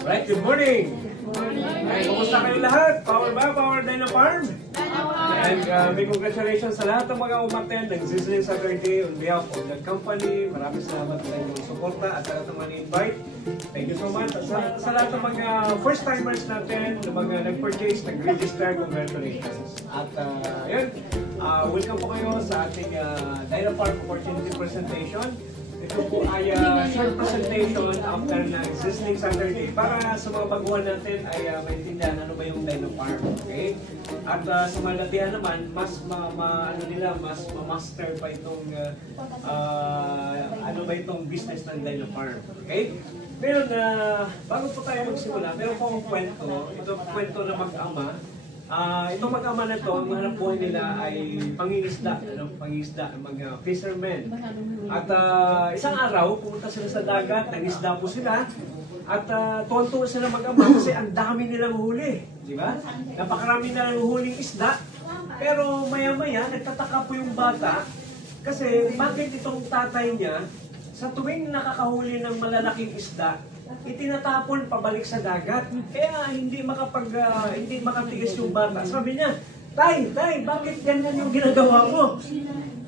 Right, good morning! Ay, kumusta kayo lahat? Power ba? Power Dyna Farm? And may congratulations sa lahat ng mga umattend ng Sizzling Saturday on behalf of the company. Maraming salamat sa inyong suporta at sa lahat ng mga invite. Thank you so much. At sa lahat ng mga first timers natin, ng mga nag-purchase, nag-register, congratulations. At yun, welcome po kayo sa ating Dyna Farm Opportunity Presentation. Ito po ay short presentation after ng Sizzling Saturday para sa mga baguhan natin ay maintindihan ano ba yung Dyna Farm, okay? At sa mga latihan naman, mas mas ma-master pa itong ano ba itong business ng Dyna Farm, okay? Ngayon, bago po tayo magsimula, meron po akong kwento. Ito kwento na mag-ama. Itong mag-ama na to, ang hanap buhay nila ay pangingisda, mga fishermen. At isang araw, pumunta sila sa dagat, nangisda po sila. At tuwan-tuwa sila mag-ama kasi ang dami nilang huli. Di ba? Napakarami na ng huling isda. Pero maya-maya, nagtataka po yung bata kasi bakit itong tatay niya, sa tuwing nakakahuli ng malalaking isda, itinatapon pabalik sa dagat. Kaya hindi makatiis yung bata. Sabi niya, Tay, bakit ganyan yung ginagawa mo?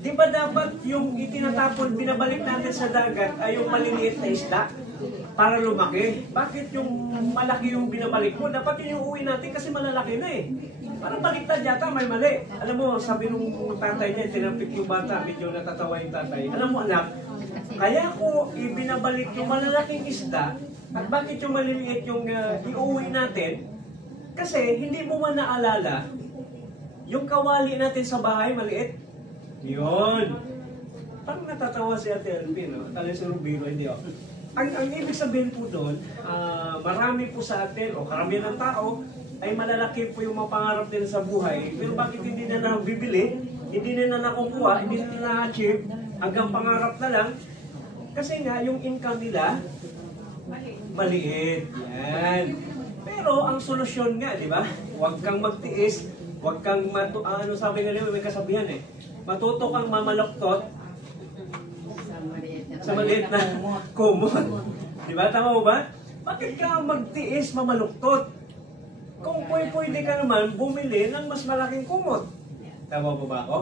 Di ba dapat yung itinatapon, binabalik natin sa dagat ay yung maliliit na isda para lumaki? Bakit yung malaki yung binabalik mo? Dapat yun yung uwi natin kasi malalaki na eh. Parang baliktad yata, may mali. Alam mo, sabi nung tatay niya, tinampik yung bata, medyo natatawa yung tatay. Alam mo anak, kaya ko ibinabalik yung malalaking isda at bakit yung maliliit yung iuwi natin? Kasi hindi mo man naalala yung kawali natin sa bahay maliit. Yun. Parang natatawa si Ate Elvin, no? Tala si Rubino, hindi ako. Ang ibig sabihin po doon, marami po sa atin, o karamihan ng tao, ay malalaki po yung mga pangarap nila sa buhay. Pero bakit hindi na nabibili, hindi na nakukuha, hindi na na-achieve, hanggang pangarap na lang? Kasi nga, yung income nila, maliit. Yan. Pero ang solusyon nga, di ba? Huwag kang magtiis, huwag kang ano sabi nga nila, may kasabihan eh. Matuto kang mamaloktot sa maliit na kumot. Di ba? Tama mo ba? Bakit ka magtiis mamaluktot? Kung pwede ka naman bumili ng mas malaking kumot. Tama ba ako?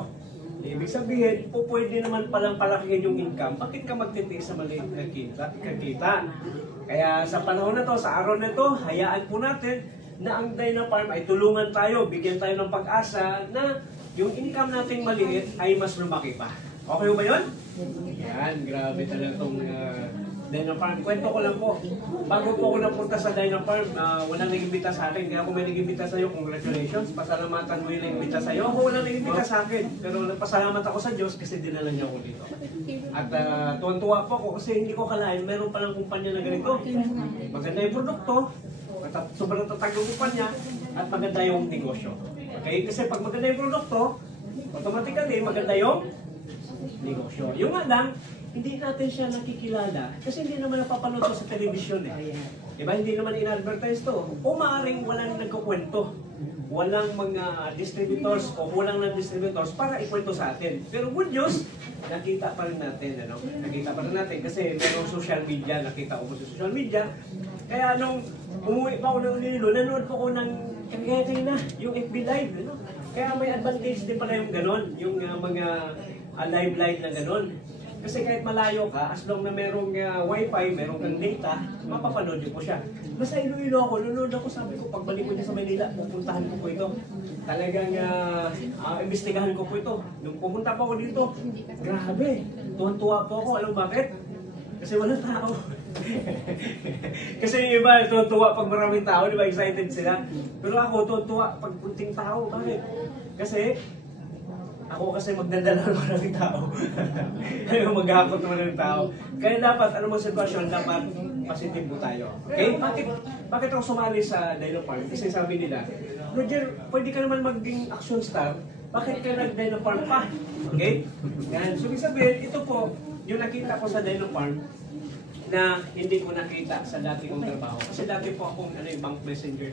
Ibig sabihin, pwede naman palang palakihin yung income. Bakit ka magtitiis sa maliit na kita? Kaya sa panahon na to, sa araw na to, hayaan po natin na ang Dyna Farm ay tulungan tayo, bigyan tayo ng pag-asa na yung income nating maliit ay mas lumaki pa. Okay ba yun? Yan, grabe talaga itong Dyna Farm. Kwento ko lang po, bago po ako napunta sa Dyna Farm, walang nag-imbita sa akin. Kaya kung may nag-imbita sa'yo, congratulations. Pasalamatan mo yung nag-imbita sa'yo. Ako walang nag-imbita sa akin. Pero nagpasalamat ako sa Diyos kasi dinala niya ako dito. At tuwan-tuwa po ako kasi hindi ko kalain, meron palang kumpanya na ganito. Maganda yung produkto, sobrang tatag yung kumpanya, at maganda yung negosyo. Okay? Kasi pag maganda yung produkto, automatically maganda yung negosyo. Yung nga lang, hindi natin siya nakikilala kasi hindi naman napapanood sa television eh. Diba? Hindi naman in-advertise to. O maaaring walang nagkukwento. Walang mga distributors o walang distributors para ikwento sa atin. Pero good news, nakita pa rin natin. Ano? Nakita pa rin natin kasi merong social media. Nakita ko sa social media. Kaya nung umuwi pa ako ng Nilo, nanood po ko ng kagaya na yung FB Live. Ano? Kaya may advantage din pala yung ganon. Yung mga live na ganon. Kasi kahit malayo ka, as long na merong wifi, merong kang data, mapapanood niyo po siya. Basta Iloilo ako, nanonood ako, sabi ko, pagbalik ko niya sa Manila, pupuntahan ko po ito. Talagang imbestigahan ko po ito. Nung pumunta pa ako dito, grabe, tuwan-tuwa po ako. Alam bakit? Kasi walang tao. Kasi yung iba, tuwan-tuwa pag maraming tao, di ba, excited sila. Pero ako, tuwan-tuwa pag kunting tao. Bakit? Kasi, ako kasi magdadala ng maraming tao. Maghahakot naman ng tao. Kaya dapat, ano mong sitwasyon, dapat positive po tayo. Okay? Bakit ako sumali sa Dyna Farm? Kasi sabi nila, Roger, pwede ka naman maging action star, bakit ka nag-Dyna Farm pa? Okay? Yan. So, ibig sabihin, ito po, yung nakita ko sa Dyna Farm, na hindi ko nakita sa dati kong trabaho. Kasi dati po akong bank messenger.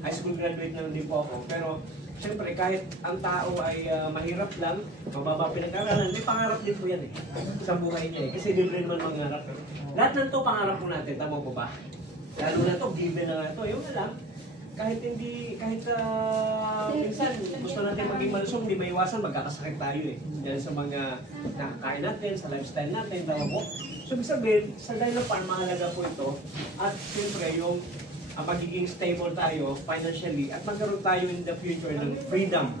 High school graduate na din po ako. Pero, siyempre, kahit ang tao ay mahirap lang, mababa pinag-aralan, may pangarap din po yan eh. Sa buhay niya eh. Kasi libre naman mangarap. Lahat ng to pangarap po natin, tama po ba? Lalo na to, given na nga to. Yung na lang, kahit minsan gusto natin maging malusog, hindi maiwasan, magkakasakit tayo eh. Yan sa mga nakakain natin, sa lifestyle natin, tama po. So, ibig sabihin, sa Dynafarm, mahalaga po ito. At siyempre, yung magiging stable tayo financially at magkaroon tayo in the future ng freedom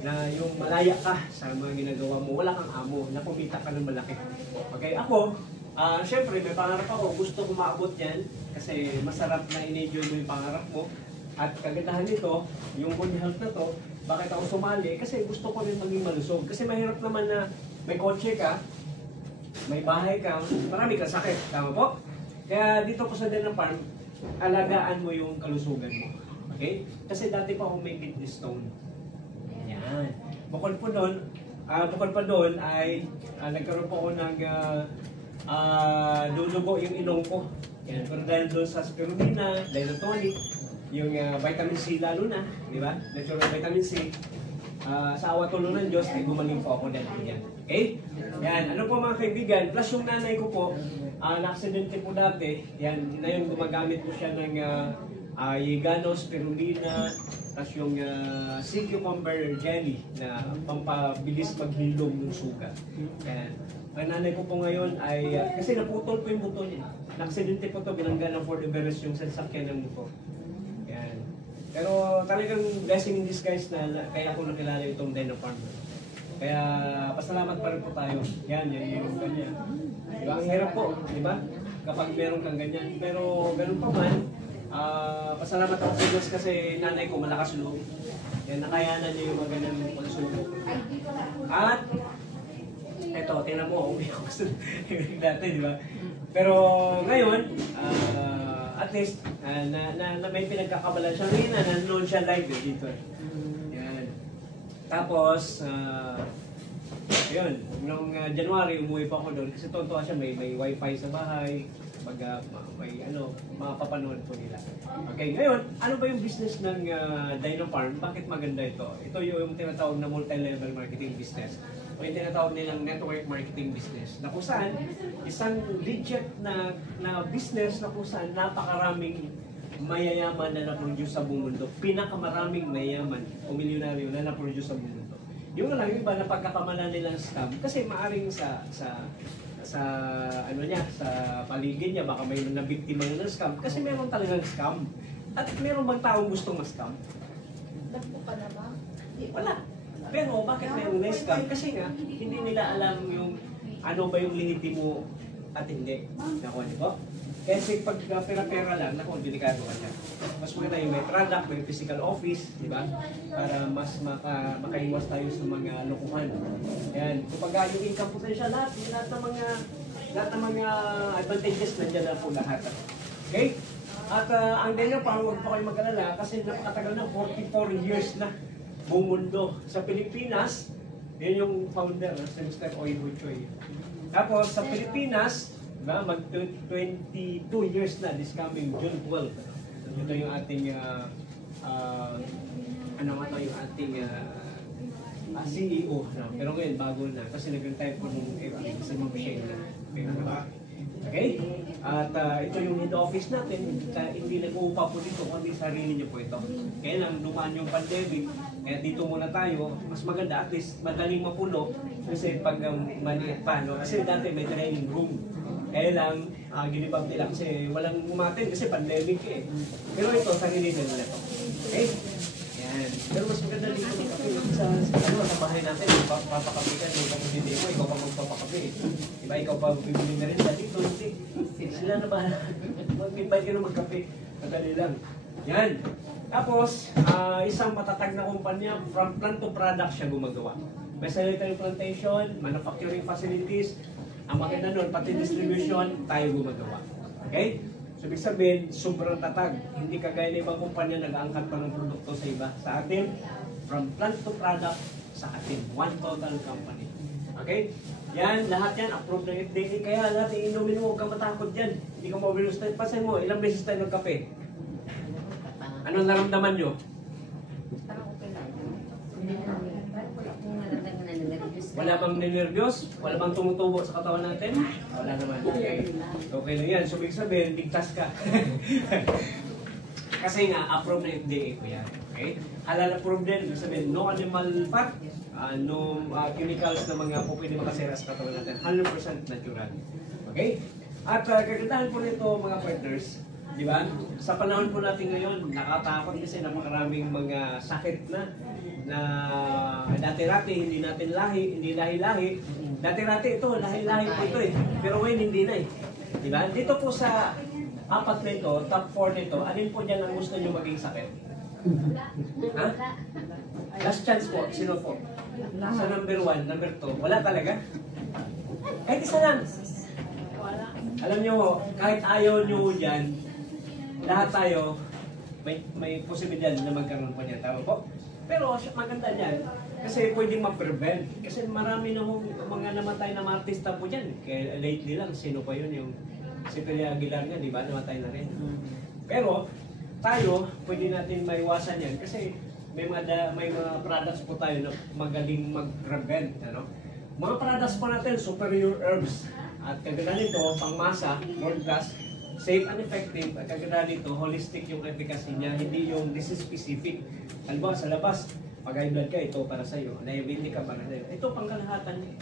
na yung malaya ka sa mga ginagawa mo, wala kang amo, na kumita ka ng malaki. Okay, ako, syempre may pangarap ako, gusto ko maabot yan kasi masarap na in-enjoy mo yung pangarap mo. At kagandahan nito, yung good health na to, bakit ako sumali? Kasi gusto ko rin maging malusog. Kasi mahirap naman na may kotse ka, may bahay ka, marami kang sakit. Tama po? Kaya dito po sa Dynafarm, alagaan mo yung kalusugan mo. Okay? Kasi dati pa ako may kidney stone. Yan. Bukod pa doon ay nagkaroon po ako ng dudugo yung ilong ko. Yan. Pero dahil doon sa spirulina, Dynatonic, yung vitamin C lalo na, di ba? Natural vitamin C. Sa awa tulong ng Diyos ay gumaling po ako dahil yan. Okay? Yan. Ano po mga kaibigan? Plus yung nanay ko po, na-aksidente po dati. Yan. Na yung gumagamit po siya ng Yegano, spirulina, tapos yung sea cucumber jelly na pampabilis maghilom ng sugat. Yan. Ang nanay ko po ngayon ay, kasi naputol po yung buto niya. Na-aksidente po ito, binangga ng Ford Everest yung sasakyan ng motor. Yan. Pero talagang blessing in disguise na kaya ako nakilala itong Dynafarm. Kaya pasalamat pa rin po tayo. Yan yung ganyan. Diba? Ang hirap po, di ba? Kapag meron kang ganyan. Pero ganun pa man, pasalamat ako sa Diyos kasi nanay ko malakas loob. Yan, nakayanan niya yung mga ganyan pagsubok. At eto, tingnan mo, umiyak ko sa dati, di ba? Pero ngayon, at least, na may pinagkakabalan siya. Ngayon na, nanonood siya live dito. Yan. Tapos, yun, noong January, umuwi pa ako doon kasi tontuwa siya, may wifi sa bahay, may mapapanood po nila. Okay, ngayon, ano ba yung business ng Dynafarm? Bakit maganda ito? Ito yung tinatawag na multi-level marketing business o yung tinatawag nilang network marketing business na kung saan isang legit na business na kung saan napakaraming mayayaman na na-produce sa buong mundo. Pinakamaraming mayayaman o milyonaryo na na-produce sa buong mundo. Yung lang iba na pagkakamalan nilang scam kasi maaring sa ano niya, sa paligid niya baka may nabiktima ng scam kasi meron talagang scam. At meron bang taong gustong ma-scam? Nagpo ka na ba? Wala. Pero bakit meron na scam? Kasi nga hindi nila alam yung ano ba yung lehitimo at hindi. Nakuha niyo po? Kasi pag pera-pera lang, naku, delikado ka niya. Mas maganda yung may product, may physical office, di ba? Para mas makaiwas tayo sa mga lokohan. Yan. Kapag yung income potential, lahat ng mga advantages nandiyan na po lahat. Okay? At ang Dynafarm, huwag pa kayo mag-alala kasi napakatagal na, 44 years na buong mundo. Sa Pilipinas, yun yung founder, si Mr. Oy Huichoy. Tapos sa Pilipinas, mag-22 years na this coming June 12. Ito yung ating yung ating CEO na. Pero ngayon bago na kasi nag-retire po nung si Ma'am Shane na. Okay? At ito yung head office natin. Hindi nag-uupa po dito kundi sarili niyo po ito. Kaya lang dumaan yung pandemic. Kaya dito muna tayo. Mas maganda at least madaling mapuno kasi pag maliit pa. No? Kasi dati may training room. Kaya lang, ginibag nila kasi walang umatin kasi pandemic eh. Pero ito, sarili nila ito. Okay? Yan. Pero mas maganda dito sa bahay natin, papakapi ka, kung hindi mo, ikaw pa magpapakapi. Diba, ikaw pa bibili na rin dito, hindi. Sila na ba? Mag-invite ka na magkape. Madali lang. Yan. Tapos, isang matatag na kumpanya, from plant to product siya gumagawa. May sanitary plantation, manufacturing facilities, ang maganda nun, pati distribution, tayo gumagawa. Okay? So, ibig sabihin, sobrang tatag. Hindi kagaya ng ibang kumpanya nag-aangkat pa ng produkto sa iba. Sa atin, from plant to product, sa atin. One total company. Okay? Yan, lahat yan, approved ng FDA. Kaya natin inumin mo, huwag kang matakot dyan. Hindi ka mabilos tayo. Pasin mo, ilang beses tayo nagkape? Anong naramdaman nyo? Parang okay lang. Hindi na wala akong nararamdaman na nag-reduce Wala bang ninervyos? Wala bang tumutubo sa katawan natin? Wala naman. Okay. Okay lang yan. So, ibig sabihin, ligtas ka. Kasi nga, approved na FDA ko yan. Okay? Halal approved din. Ibig sabihin, no animal fat, no chemicals na mga po pwede makasira sa katawan natin. 100% natural. Okay? At kagandahan po nito mga partners, di ba? Sa panahon po natin ngayon, nakatakot kasi napakaraming mga sakit na dati-rati hindi natin hindi lahi-lahi. Dati-rati ito, lahi-lahi po ito eh. Pero ngayon hindi na eh. Di ba? Dito po sa apat na ito, top 4 nito, alin po dyan ang gusto nyo maging sakit? Ha? Last chance po, sino po? Sa number 1, number 2, wala talaga? Kahit isa lang. Alam nyo, kahit ayaw nyo dyan, lahat tayo, may posibilidad na magkaroon po niyan. Tama po? Pero maganda niyan, kasi pwedeng ma-prevent. Kasi marami na mga namatay na mga artista po dyan. Kaya lately lang, sino pa yun? Yung si Pelia Aguilar nga, di ba? Namatay na rin. Pero, tayo, pwede natin maiwasan yan. Kasi may mga products po tayo na magaling mag-prevent. Ano? Mga products po natin, superior herbs. At kaganda nito, pangmasa, world class, safe and effective. At kaganda nito, holistic yung efficacy niya, hindi yung disease specific. Halimbawa sa labas, pag high blood ka, ito para sa iyo. Diabetic ka para sa iyo. Ito pangkalahatan niya.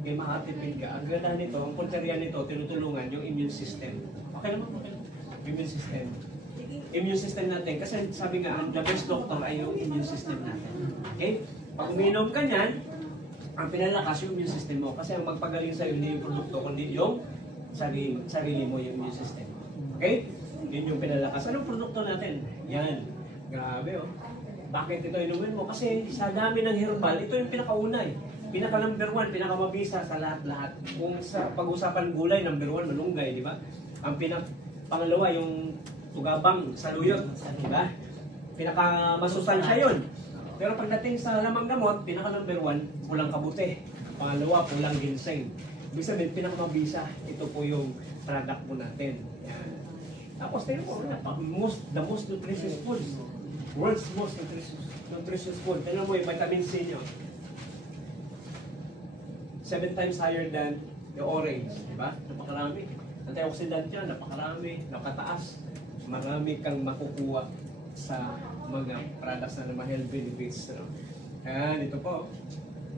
May makatipid ka. Ang ganda nito, ang punteriya nito, tinutulungan yung immune system. Okay naman po. Immune system. Immune system natin. Kasi sabi nga, the best doctor ay yung immune system natin. Okay? Pag uminom ka niyan, ang pinalakas yung immune system mo. Kasi ang magpagaling sa'yo, hindi yung produkto, kundi yung sarili mo, yung immune system. Okay? Yun yung pinalakas. Anong produkto natin? Yan. Grabe oh. Bakit ito inumin mo? Kasi sa dami ng herbal, ito yung pinakauna eh. Pinaka number 1, pinakamabisa sa lahat-lahat. Kung sa pag-usapan gulay, number 1, malunggay, di ba? Ang pangalawa, yung tugabang, saluyot, di ba? Pinakamasustansya yun. Pero pagdating sa lamang gamot, pinaka number 1, pulang kabuti. Pangalawa, pulang ginseng. Ibig sabihin, pinakamabisa. Ito po yung product po natin. Yan. Tapos, tayo po, the most nutritious food. World's most nutritious food. Tignan mo yung vitamin C nyo. 7 times higher than the orange. Diba? Napakarami. Antioxidant yan, napakarami. Nakataas. Marami kang makukuha sa mga products na naman health benefits. No? Ayan, ito po.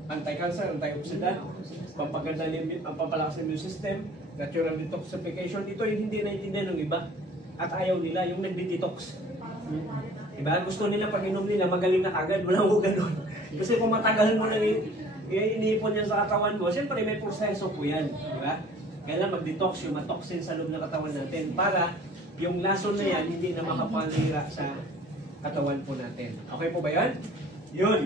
Anti-cancer, antioxidant. Pampaganda ang pampalakas ng immune system. Natural detoxification. Ito yung hindi naiintindihan ng iba. At ayaw nila yung nagdi-detox. Diba? Gusto nila pag inom nila, magaling na kagad. Walang ko ganun. Kasi kung matagal mo nang iniipon yan sa katawan mo, siyempre may proseso po yan. Diba? Kailangan mag-detox yung matoxin sa loob ng katawan natin para yung lason na yan hindi na makapalira sa katawan po natin. Okay po ba yan? Yun.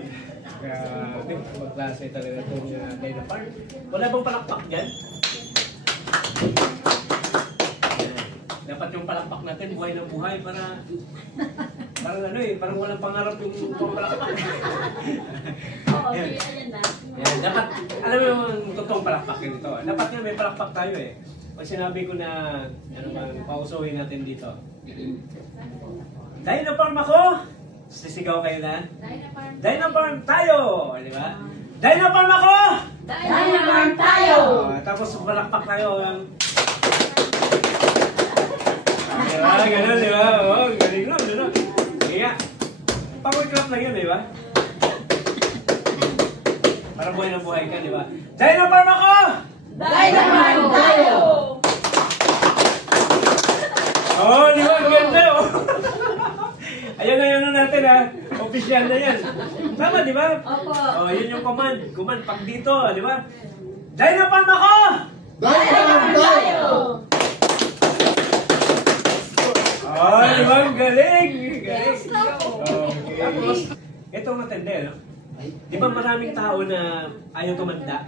Grabe. Magklase talaga itong Dynapar. Wala bang palakpak dyan? Dapat yung palakpak natin, buhay ng buhay para parang ano eh, parang walang pangarap yung palakpak. Oo, ayan na. Yan, dapat, alam mo yung totoong palakpak nito. Dapat nga may palakpak tayo eh. Pag sinabi ko na, ano ba, pausuhin natin dito. Dynafarm ako! Sisigaw kayo na. Dynafarm tayo! Di ba? Dynafarm ako! Dynafarm tayo! Tapos palakpak tayo. Diba? Ganun, di ba? Oh, galing lang, gano'n. Kaya, power clap lang yun, di ba? Para buhay na buhay ka, di ba? Dynafarm ako! Dynafarm tayo! Oh, di ba? Ganda, oh! Ayan na yun natin, ha? Official na yan. Tama, di ba? Opo. Oh, yun yung command. Command, pag dito, di ba? Dynafarm ako! Dynafarm tayo! Oh, di ba? Galing! Galing! Yes, no. Okay. Tapos, ito matindi, no? Di ba maraming tao na ayaw tumanda?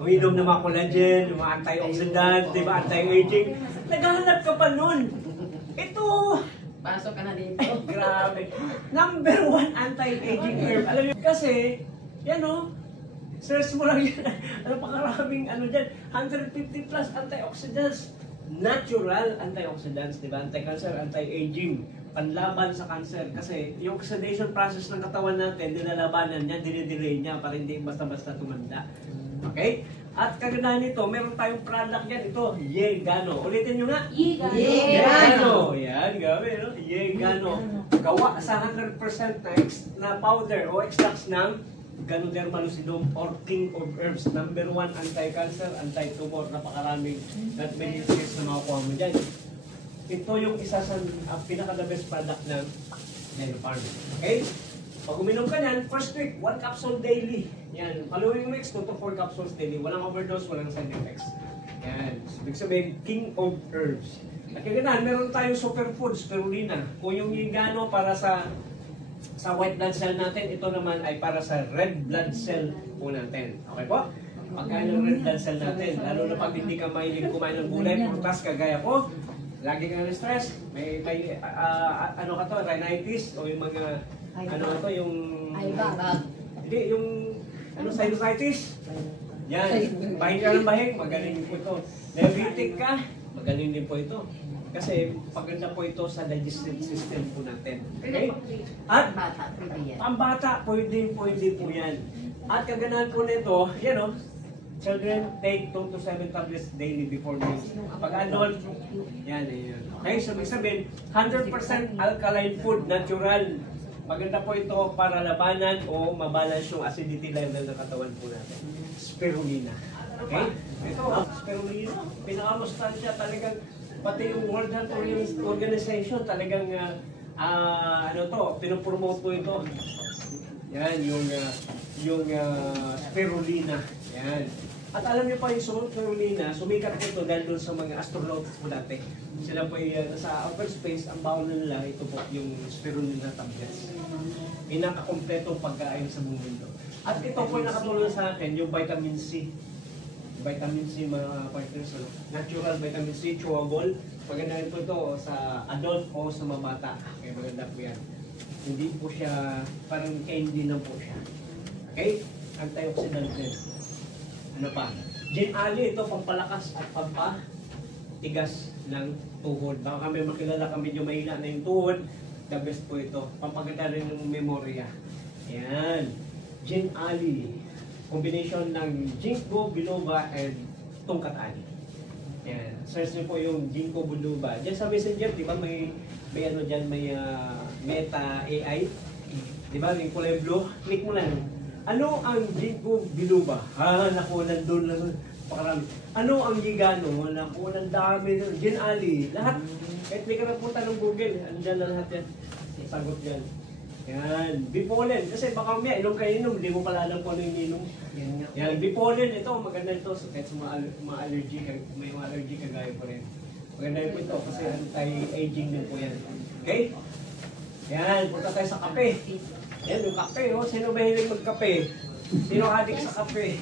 Uminom ng mga collagen, yung mga antioxidant, di ba? Anti-aging. Naghahanap ka pa nun. Ito! Pasok ka na dito. Grabe. Number 1 anti-aging herb. Alam niyo, kasi, yan o, search mo lang yan. Ano pa karaming ano dyan? 150 plus antioxidants. natural antioxidants, di ba? Anti-cancer, anti-aging, panlaban sa cancer. Kasi yung oxidation process ng katawan natin, nilalabanan niya, dinidelay niya para hindi basta-basta tumanda. Okay? At kagandahan nito, meron tayong product yan. Ito, Yegano. Ulitin nyo nga. Yegano. Yan, gabi, no? Yegano. Gawa sa 100% na powder o extracts ng Ganoderma lucidum or King of Herbs. Number 1, anti-cancer, anti-tumor. Napakaraming that benefits na makukuha mo dyan. Ito yung isa sa pinaka-the best product ng Nanofarm. Okay? Pag uminom ka niyan, first week, 1 capsule daily. Yan. Following weeks, 2 to 4 capsules daily. Walang overdose, walang side effects. Yan. Ibig sabihin, King of Herbs. At kaganahan, meron tayong superfood, spirulina. Kung yung Yegano para sa white blood cell natin, ito naman ay para sa red blood cell po natin. Okay po? Pagkain ng red blood cell natin, lalo na pag hindi ka mahilig kumain ng gulay, prutas, kagaya po, lagi ka na stress, may ano ka to, rhinitis, o yung mga, ano to, yung, hindi, yung, ano, sinusitis. Yan, bahing ka ng bahing, magaling din po ito. Diabetic ka, magaling din po ito. Kasi paganda po ito sa digestive system po natin. Okay? At pambata, pwede po yan. At kaganahan po nito, yan o, children take 2 to 7 tablets daily before meals. Pag adult, yan. Okay, so ibig sabihin, 100% alkaline food, natural. Maganda po ito para labanan o mabalance yung acidity level ng katawan po natin. Spirulina. Okay? Ito, spirulina, pinakamustansya talagang pati yung World Health Organization talagang ano to, pinopromote po ito. Yan, yung spirulina. Yan. At alam niyo pa yung spirulina, sumikat po ito dahil doon sa mga astronauts po dati. Sila po sa outer space, ang bawal nila, ito po yung spirulina tablets. Pinaka-kompletong pagkain sa buong mundo. At ito po yung nakatulong sa akin, yung vitamin C. Vitamin C, mga partners, natural vitamin C, chewable. Maganda rin po ito sa adult o sa mabata. Okay, maganda po yan. Hindi po siya, parang candy na po siya. Okay? Antioxidant din. Ano pa? Gin Ali, ito pampalakas at pampatigas ng tuhod. Baka kami makilala kami medyo mahina na yung tuhod. The best po ito. Pampaganda rin ng memorya. Ayan. Gin Ali. Combination ng ginkgo biloba and tungkat ali. Yan. Search niyo po yung ginkgo biloba. Diyan sa Messenger, di ba may ano diyan, may Meta AI. Di ba, yung kulay blue? Click mo lang. Ano ang ginkgo biloba? Naku, nandun lang. Pakarami. Ano ang Yegano? Naku, nandami doon. Gin Ali. Lahat. Kahit may ka na punta ng Google, andyan na lahat yan. Sagot yan. Yan, bipolen. Kasi baka may inom kayo inom, hindi mo pala alam kung ano yung inom. Yan, bipolen. Ito, maganda ito. So, kahit sa mga allergy, may mga allergy kagaya po rin. Maganda po ito kasi anti-aging din po yan. Okay? Yan, punta tayo sa kape. Yan, yung kape. Oh. Sino ba hiling magkape? Sino adik sa kape?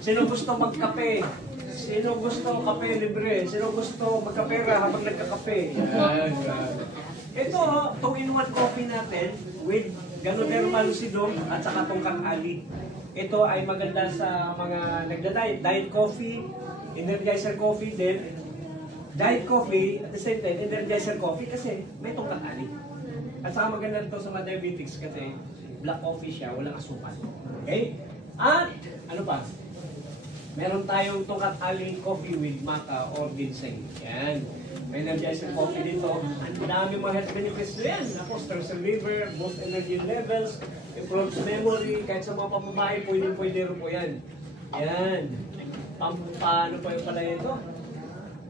Sino gusto magkape? Sino gusto kape libre? Sino gusto magkapera habang nagkakape? Yan, ito, 2-in-1 coffee natin with Ganoderma lucidum at saka tungkat ali. Ito ay maganda sa mga nagda-diet. Diet coffee, energizer coffee din. Diet coffee, at the same time, energizer coffee kasi may tungkat ali. At saka maganda ito sa mga diabetics kasi black coffee siya, walang asukal. Okay? At, ano pa? Meron tayong tungkat ali coffee with maca or ginseng. Yan. May energizer coffee dito. Ang dami mga health benefits na yan. Ako, stress reliever, boost energy levels, improves memory, kahit sa mga pamamahay, pwede rin po yan. Yan. Ano pa yung pala ito?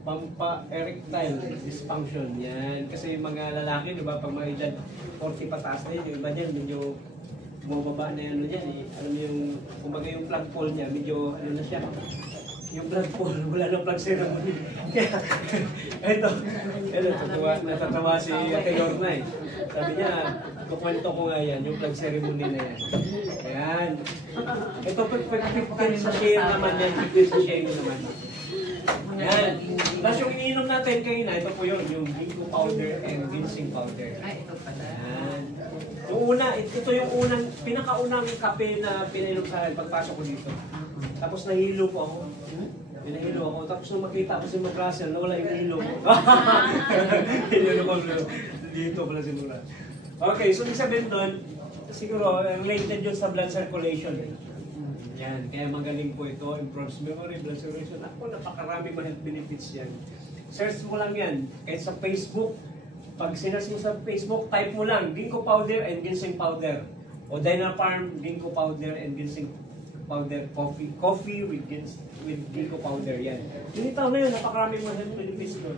Pampa-erectile dysfunction. Yan. Kasi yung mga lalaki, di ba, pag mga edad 40 pataas na yun, yung iba dyan, medyo bumababa na yan, alam mo yung, kumbaga yung plug pole niya, medyo, ano na siya, yung plug pole, wala nang plug ceremony. Kaya, ito, natatawa si Ate Lorna eh. Sabi niya, kukwento ko nga yan, yung plug ceremony na yan. Ayan. Ito, 15 sa share naman yan, 15 sa share naman. Ayan. Tapos yung iniinom natin kayo na, ito po yun, yung ginkgo powder and ginseng powder. Ay, ito pala. Ayan. Yung una, ito yung unang, pinakaunang kape na pinainom sa akin pagpasok ko dito. Tapos nahilo po ako. Pinahilo ako. Tapos nung makita ko si Mac Russell, nawala yung hilo ko. Hinilo ko dito pala si Mac Russell. Okay, so ibig sabihin doon, siguro related yun sa blood circulation. Yan, kaya magaling po ito, improves memory, blood circulation. Ako, napakarami mga health benefits yan. Search mo lang yan, kahit sa Facebook. Pag sinerch mo sa Facebook, type mo lang, ginkgo powder and ginseng powder. O Dynafarm, ginkgo powder and ginseng powder, coffee with ginkgo powder, yan. Tinitaw na yun, napakarami mga health benefits doon.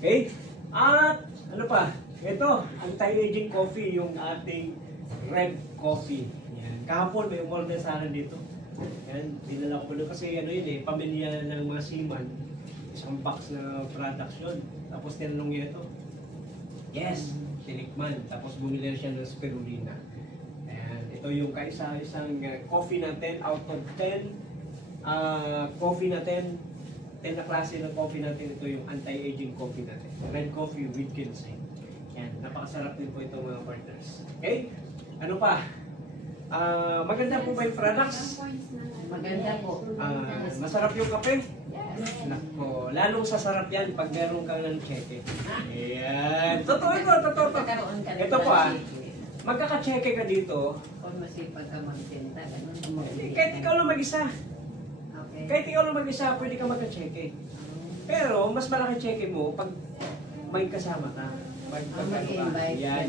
Okay? At, ano pa? Ito, anti-aging coffee, yung ating red coffee. Yan. Kahapon, may umorder sa akin dito. Yan, dinala ko doon kasi ano yun pamilya ng mga seaman. Isang box na products yun. Tapos tinanong niya ito. Yes, tinikman. Tapos bumili siya ng spirulina. Ayan, ito yung kaisa-isang coffee na 10 out of 10. Coffee na 10 na klase ng coffee natin. Ito yung anti-aging coffee natin. Red coffee with ginseng. Yan, napakasarap din po ito mga partners. Okay? Ano pa? Maganda po ba yung products? Maganda po. Masarap yung kape? Nako, lalong sasarap yan pag meron kang ng cheque. Ayan. Totoo ito, totoo. Ito po magkaka-cheque ka dito. Kung masipag ka magtinda, ganun. Kahit ikaw lang mag-isa. Okay. Kahit ikaw lang mag-isa, pwede ka magka-cheque. Pero, mas malaki cheque mo pag may kasama ka. Mag-invite. Yan.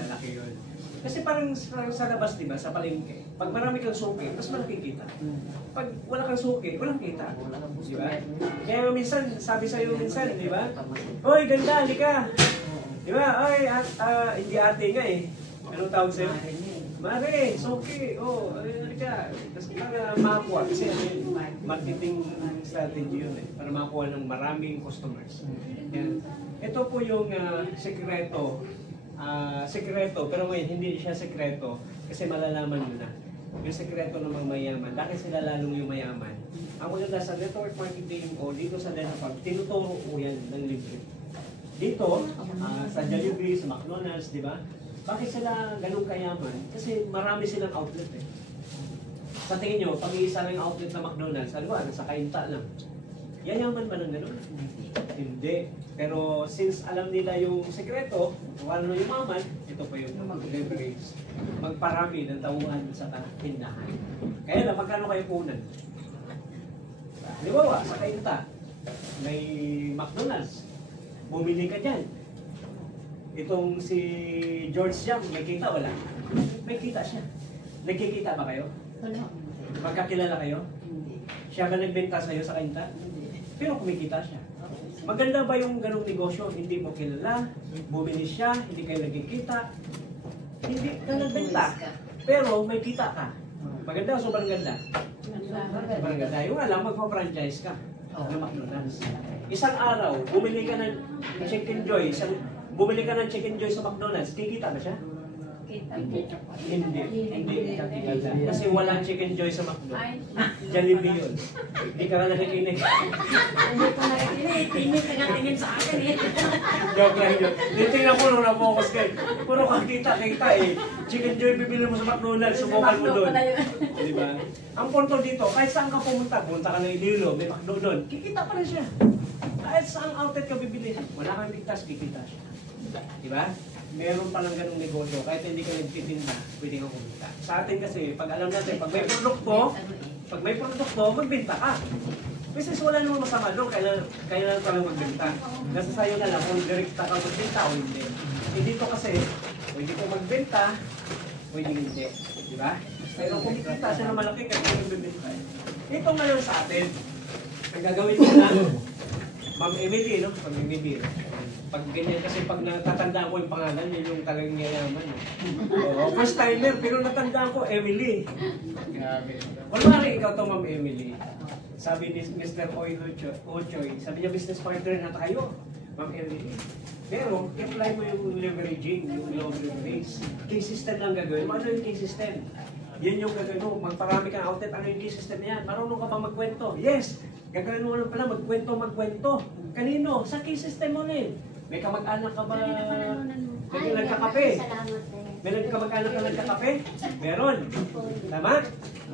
Malaki yun. Kasi parang sa labas, di ba, sa palengke, pag marami kang suki, mas malaki kita. Pag wala kang suki, walang kita. Di ba? Kaya minsan, sabi sa'yo minsan, di ba? Hoy, ganda, halika! Di ba? Ay, hindi ate nga eh. Anong tawag sa'yo? Mare, suki! Oh, halika! Kasi para makakuha. Kasi marketing strategy yun eh. Para makakuha ng maraming customers. Yan. Ito po yung sekreto. Sekreto, pero ngayon hindi siya sekreto kasi malalaman nyo na. Yung sekreto ng mga mayaman, bakit sila lalong yung mayaman? Ang maganda sa network marketing o dito sa Dynafarm, tinuturo ko yan ng libre. Dito, sa Jollibee, sa McDonald's, di ba? Bakit sila ganun kayaman? Kasi marami silang outlet eh. Sa tingin nyo, pag iisa lang outlet na McDonald's, ano ba, nasa kainta lang. Yayaman ba ng ganun? Hindi. Pero since alam nila yung sekreto, wala na yung maman, ito pa yung mag-leverage. Magparami ng tauhan sa tindahan. Kaya lang, magkano kayo punan? Di ba sa kainta, may McDonald's. Bumili ka dyan. Itong si George Jam, may kita wala? May kita siya. Nagkikita ba kayo? Magkakilala kayo? Siya ba nagbenta sa'yo sa kainta? Pero kumikita siya. Maganda ba yung ganong negosyo? Hindi mo kilala, bumili siya, hindi kayo nagkikita, hindi ka nagbenta, pero may kita ka. Maganda o sobrang ganda? Sobrang ganda. Yung alam, magpa-franchise ka ng McDonald's. Isang araw, bumili ka ng Chicken Joy, sa McDonald's, kikita ba siya? Hindi. Kasi walang Chicken Joy sa McDo. Jollibee yun. Hindi ka na nakikinig. Hindi ko nakikinig. Tingin sa akin eh. Joke lang yun. Titingnan ko nung na-focus kayo. Puro kita eh. Chicken Joy bibili mo sa McDonald's, subukan mo doon. Diba? Ang punto dito, kahit saan ka pumunta ka ng Iloilo, may McDo doon, kikita pa rin siya. Kahit saan outlet ka bibili, wala kang ligtas, kikita siya. Diba? Meron palang ganung negosyo, kahit hindi ka nagtitinda, pwede kang kumita. Sa atin kasi, pag alam natin, pag may produkto, magbenta ka. Kasi wala namang masama doon, kailangan ka lang magbenta. Nasa sayo na lang kung direkta ka magbenta o hindi. Dito kasi, pwede kang magbenta, pwede hindi. Di ba? Pero kung kita siya na malaki, kasi magbenta. Ito ngayon sa atin, ang gagawin ko na, Ma'am Emily, no? Pag Emily. Pag ganyan kasi pag natatandaan ko yung pangalan, yun yung talagang yayaman. Oo, first timer, pero natandaan ko, Emily. Kunwari ikaw to, Ma'am Emily. Sabi ni Mr. Ochoy, sabi niya, business partner na tayo, Ma'am Emily. Pero, i-apply mo yung leveraging, yung law of leverage. Key system lang gagawin. Ano yung key system? Yan yung gagawin mo. Magparami ka ng outlet, ano yung key system yan? Marunong ka ba magkwento? Yes! Gagawin mo lang pala, magkwento. Kanino? Sa key system mo rin. May kamag-anak ka ba? Sabi na panalunan mo. May nagkakape? Salamat eh. May kamag-anak ka nagkakape? Meron. Tama?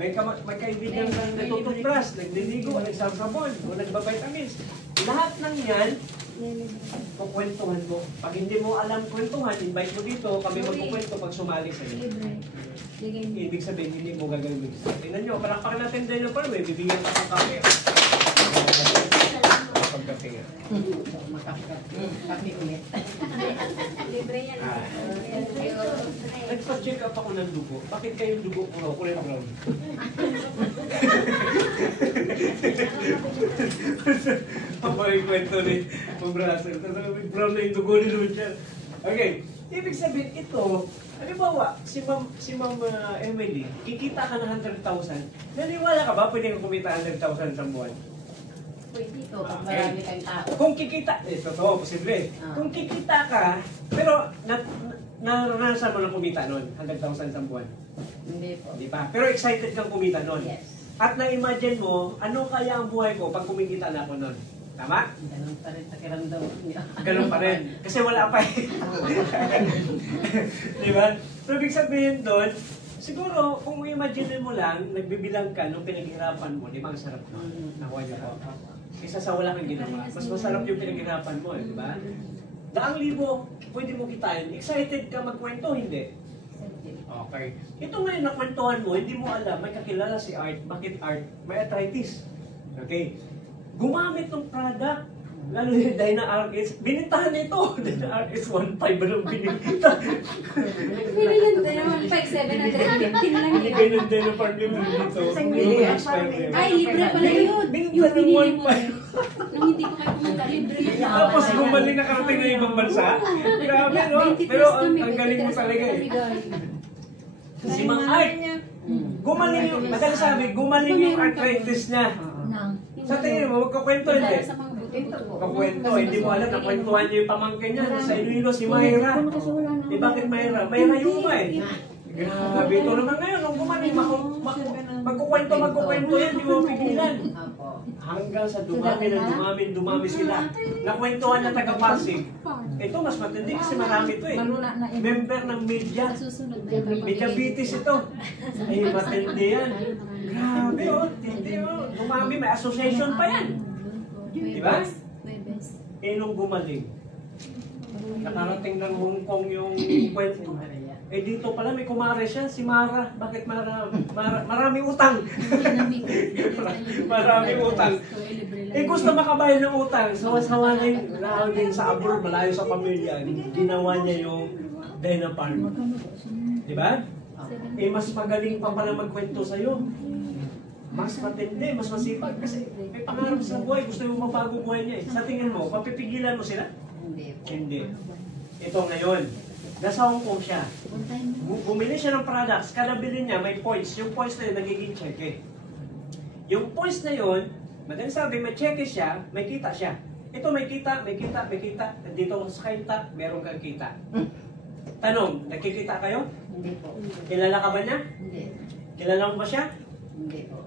May kaibigan kang nagtututbrush, nagliligo, nagsasabon, o nagbabitamins. Lahat ng yan, kukwentuhan mo. Pag hindi mo alam kwentuhan, invite mo dito, kami magkukwento pag sumali sa iyo. Libre. Bigay mo. Ibig sabihin, hindi mo gagawin. Tingnan nyo, palakpakan natin din yung parang bibigyan ka ng kape. Pagkape nga. Kami ulit. Libre yan. Nagpa-check up ako ng dugo. Bakit kayong dugo ko? Kulay brown. Ang mga kwento ni Pumbrasa. Brown na yung dugo ni Lucia. Okay. Ibig sabihin, ito, halimbawa, si Ma'am Emily, kikita ka ng 100,000. Naniwala ka ba pwede kang kumita 100,000 sa buwan? Pwede. Ito, pag marami kang tao. Kung kikita, totoo, posible. Kung kikita ka, pero naranasan mo na kumita nun, 100,000 sa buwan. Hindi po. Di ba? Pero excited kang kumita nun. Yes. At na-imagine mo, ano kaya ang buhay ko pag kumikita na ako nun? Tama? Ganun pa rin pakiramdam niya. Ganun pa rin. Kasi wala pa eh. Di ba? So, ibig sabihin doon, siguro, kung imagine mo lang, nagbibilang ka nung pinaghirapan mo, di ba ang sarap mo? Nakuha niyo po. Isa sa wala kang ginawa. Mas masarap yung pinaghirapan mo, di ba? Daang libo, pwede mo kitain. Excited ka magkwento, hindi? Okay. Ito ngayon nakwentuhan mo, hindi mo alam, may kakilala si Art. Bakit Art? May arthritis. Okay. Gumamit ng product, lalo yung Dyna-RS, binintahan nito. Dyna-RS 1.5 ba nang bininta? Binigyan din naman 5,715 lang Hindi yun. ganun din ang partner mo dito. Ay, libre pala yun. Yung binili mo rin. Nung hindi ko kayo pumunta, libre yun. Tapos gumaling nakarating na ibang bansa. Grabe, no? Pero ang galing mo talaga eh. Si Mang Art, gumaling yung, madalas sabi, gumaling yung arthritis niya. Sa tingin mo, magkakwento hindi? Kakwento, hindi mo alam, nakwentuhan niya yung pamangkin niya sa Iloilo, si Mayra. Eh bakit Mayra? Mayra Yuma eh. Grabe, ito naman ngayon, nung gumaling, magkukwento yan, di mo pigilan. Hanggang sa dumami sila. Nakwentuhan na taga-Pasig. Ito, mas matindi kasi marami ito eh. Member ng media. Media bitis ito. Ay, matindi yan. Grabe oh, tindi oh. Dumami, may association pa yan. Di ba? Eh, nung gumaling, nakarating ng Hong Kong yung kwento. Eh dito pala may kumare siya, si Mara. Bakit Mara? Marami utang. Marami utang. Eh gusto makabayad ng utang. Sawa-sawa na yung lahat din sa abroad, malayo sa pamilya. Ginawa niya yung Dyna Farm. Di ba? Eh mas magaling pa pala magkwento sa'yo. Mas matindi, mas masipag. Kasi may pangarap sa buhay. Gusto mo mabago buhay niya eh. Sa tingin mo, papipigilan mo sila? Hindi. Hindi. Ito ngayon. Nasa Hong Kong siya. Bumili siya ng products. Kada bili niya, may points. Yung points na yun, nagiging cheque. Yung points na yun, madaling sabi, may cheque siya, may kita siya. Ito may kita, may kita, may kita. Dito sa kita, meron kang kita. Tanong, nagkikita kayo? Hindi po. Kilala ka ba niya? Hindi. Kilala mo ba siya? Hindi po.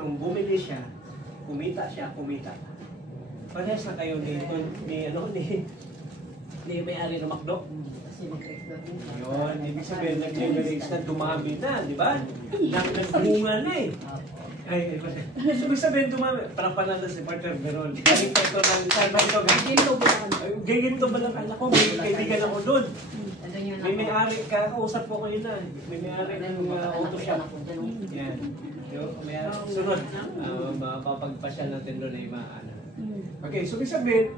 Nung bumili siya, kumita siya, kumita. Parehas na kayo ni may-ari ng McDo. Kasi mag-extra din. Yun, ibig sabihin, nag-generates na dumami na, di ba? Nagbunga na eh. Ay, so ibig sabihin, dumami. Parang panalo si partner, meron. Kaling ito ng saan ba ito? Gaginto ba lang anak ko? May kaibigan ako doon. May may-ari, kakausap ko kayo na. May may-ari ng auto shop. Yan. May-ari. Sunod, mapapagpasyal natin doon ay maana. Okay, so ibig sabihin,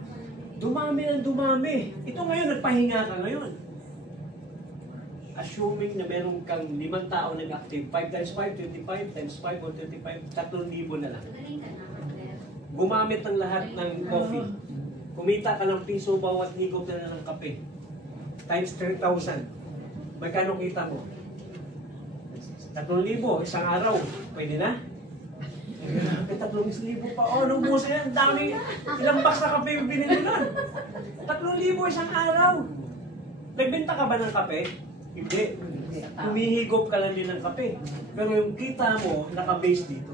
dumami ng dumami. Ito ngayon, nagpahinga ka ngayon. Assuming na meron kang 5 tao nag-active, 5 times 5, 25, times 5 or 25, 3,000 na lang. Gumamit ng lahat ng coffee. Kumita ka ng piso bawat higop na ng kape. Times 3,000. Magkano kita mo? 3,000, isang araw. Pwede na? May 3,000 pa. Oh, nung busa yan, dami. Ilang box na kape yung binili nun? 3,000 isang araw. Nagbenta ka ba ng kape? Hindi. Humihigop ka lang din ng kape. Pero yung kita mo, naka-base dito.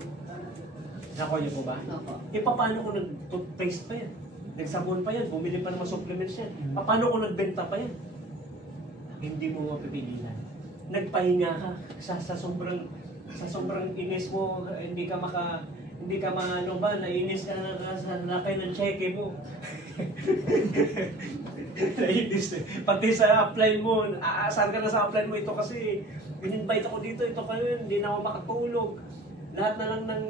Nakuha niyo po ba? Opo. E paano kung nag-toothpaste pa yan? nagsabon pa yan, bumili pa naman supplements yan. Paano kung nagbenta pa yan? Hindi mo mapipigilan. Nagpahinga ka sa sobrang inis mo, hindi ka ano ba, nainis ka na sa lakay ng cheque mo. Nainis eh. Pati sa upline mo, aasar ka na sa upline mo, ito kasi in-invite ako dito, ito kayo, hindi na ako makatulog. Lahat na lang ng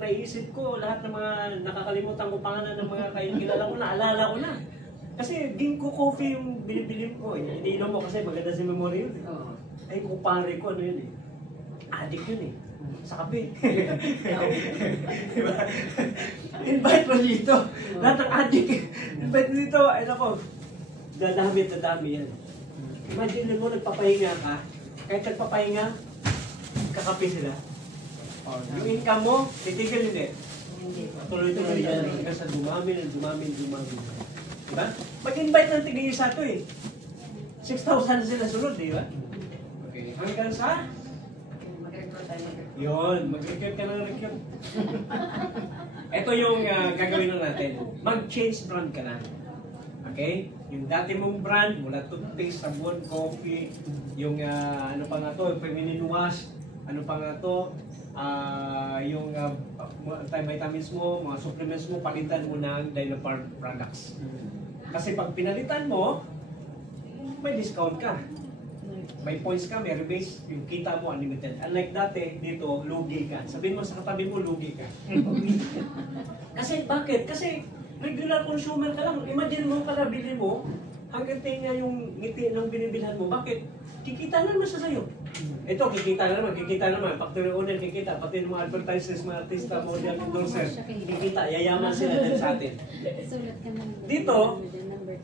naisip ko, lahat ng mga nakakalimutan ko pangalan ng mga kilala ko, naalala ko na. Kasi Ginkgo coffee yung binibili ko, iniinom mo kasi maganda si memory yun eh. Ay, kumpare ko, ano yun eh. Addict yun eh. Sa kape. Diba? Invite mo dito. Lahat ng addict. Invite mo dito. Ay nako. Dadami yan. Imagine mo, nagpapahinga ka. Kahit nagpapahinga, kakape sila. Yung income mo, titigil hindi. Tuloy-tuloy yan. Hanggang sa dumami. Diba? Mag-invite ng tigil-isa to eh. 6,000 sila sunod, di ba? Okay. Hanggang sa? Yun, mag-recruit ka ng recruit. Ito yung gagawin na natin. Mag-change brand ka na. Okay? Yung dati mong brand, mula toothpaste, sabon, coffee, yung ano pa nga to, feminine wash, ano pa nga to, yung vitamins mo, mga supplements mo, palitan mo ng Dynapar products. Kasi pag pinalitan mo, may discount ka. May points ka, may rebates, yung kita mo unlimited. Unlike dati, dito, lugi ka. Sabihin mo sa katabi mo, lugi ka. Kasi bakit? Kasi regular consumer ka lang. Imagine mo, kalabili mo, hanggang tingnan yung ngiti ng binibilhan mo. Bakit? Kikita naman sa sayo. Ito, kikita naman. Factory owner, kikita. Pati ng mga advertisers, mga artista, model, endorser. Kikita, yayaman sila din sa atin. Dito,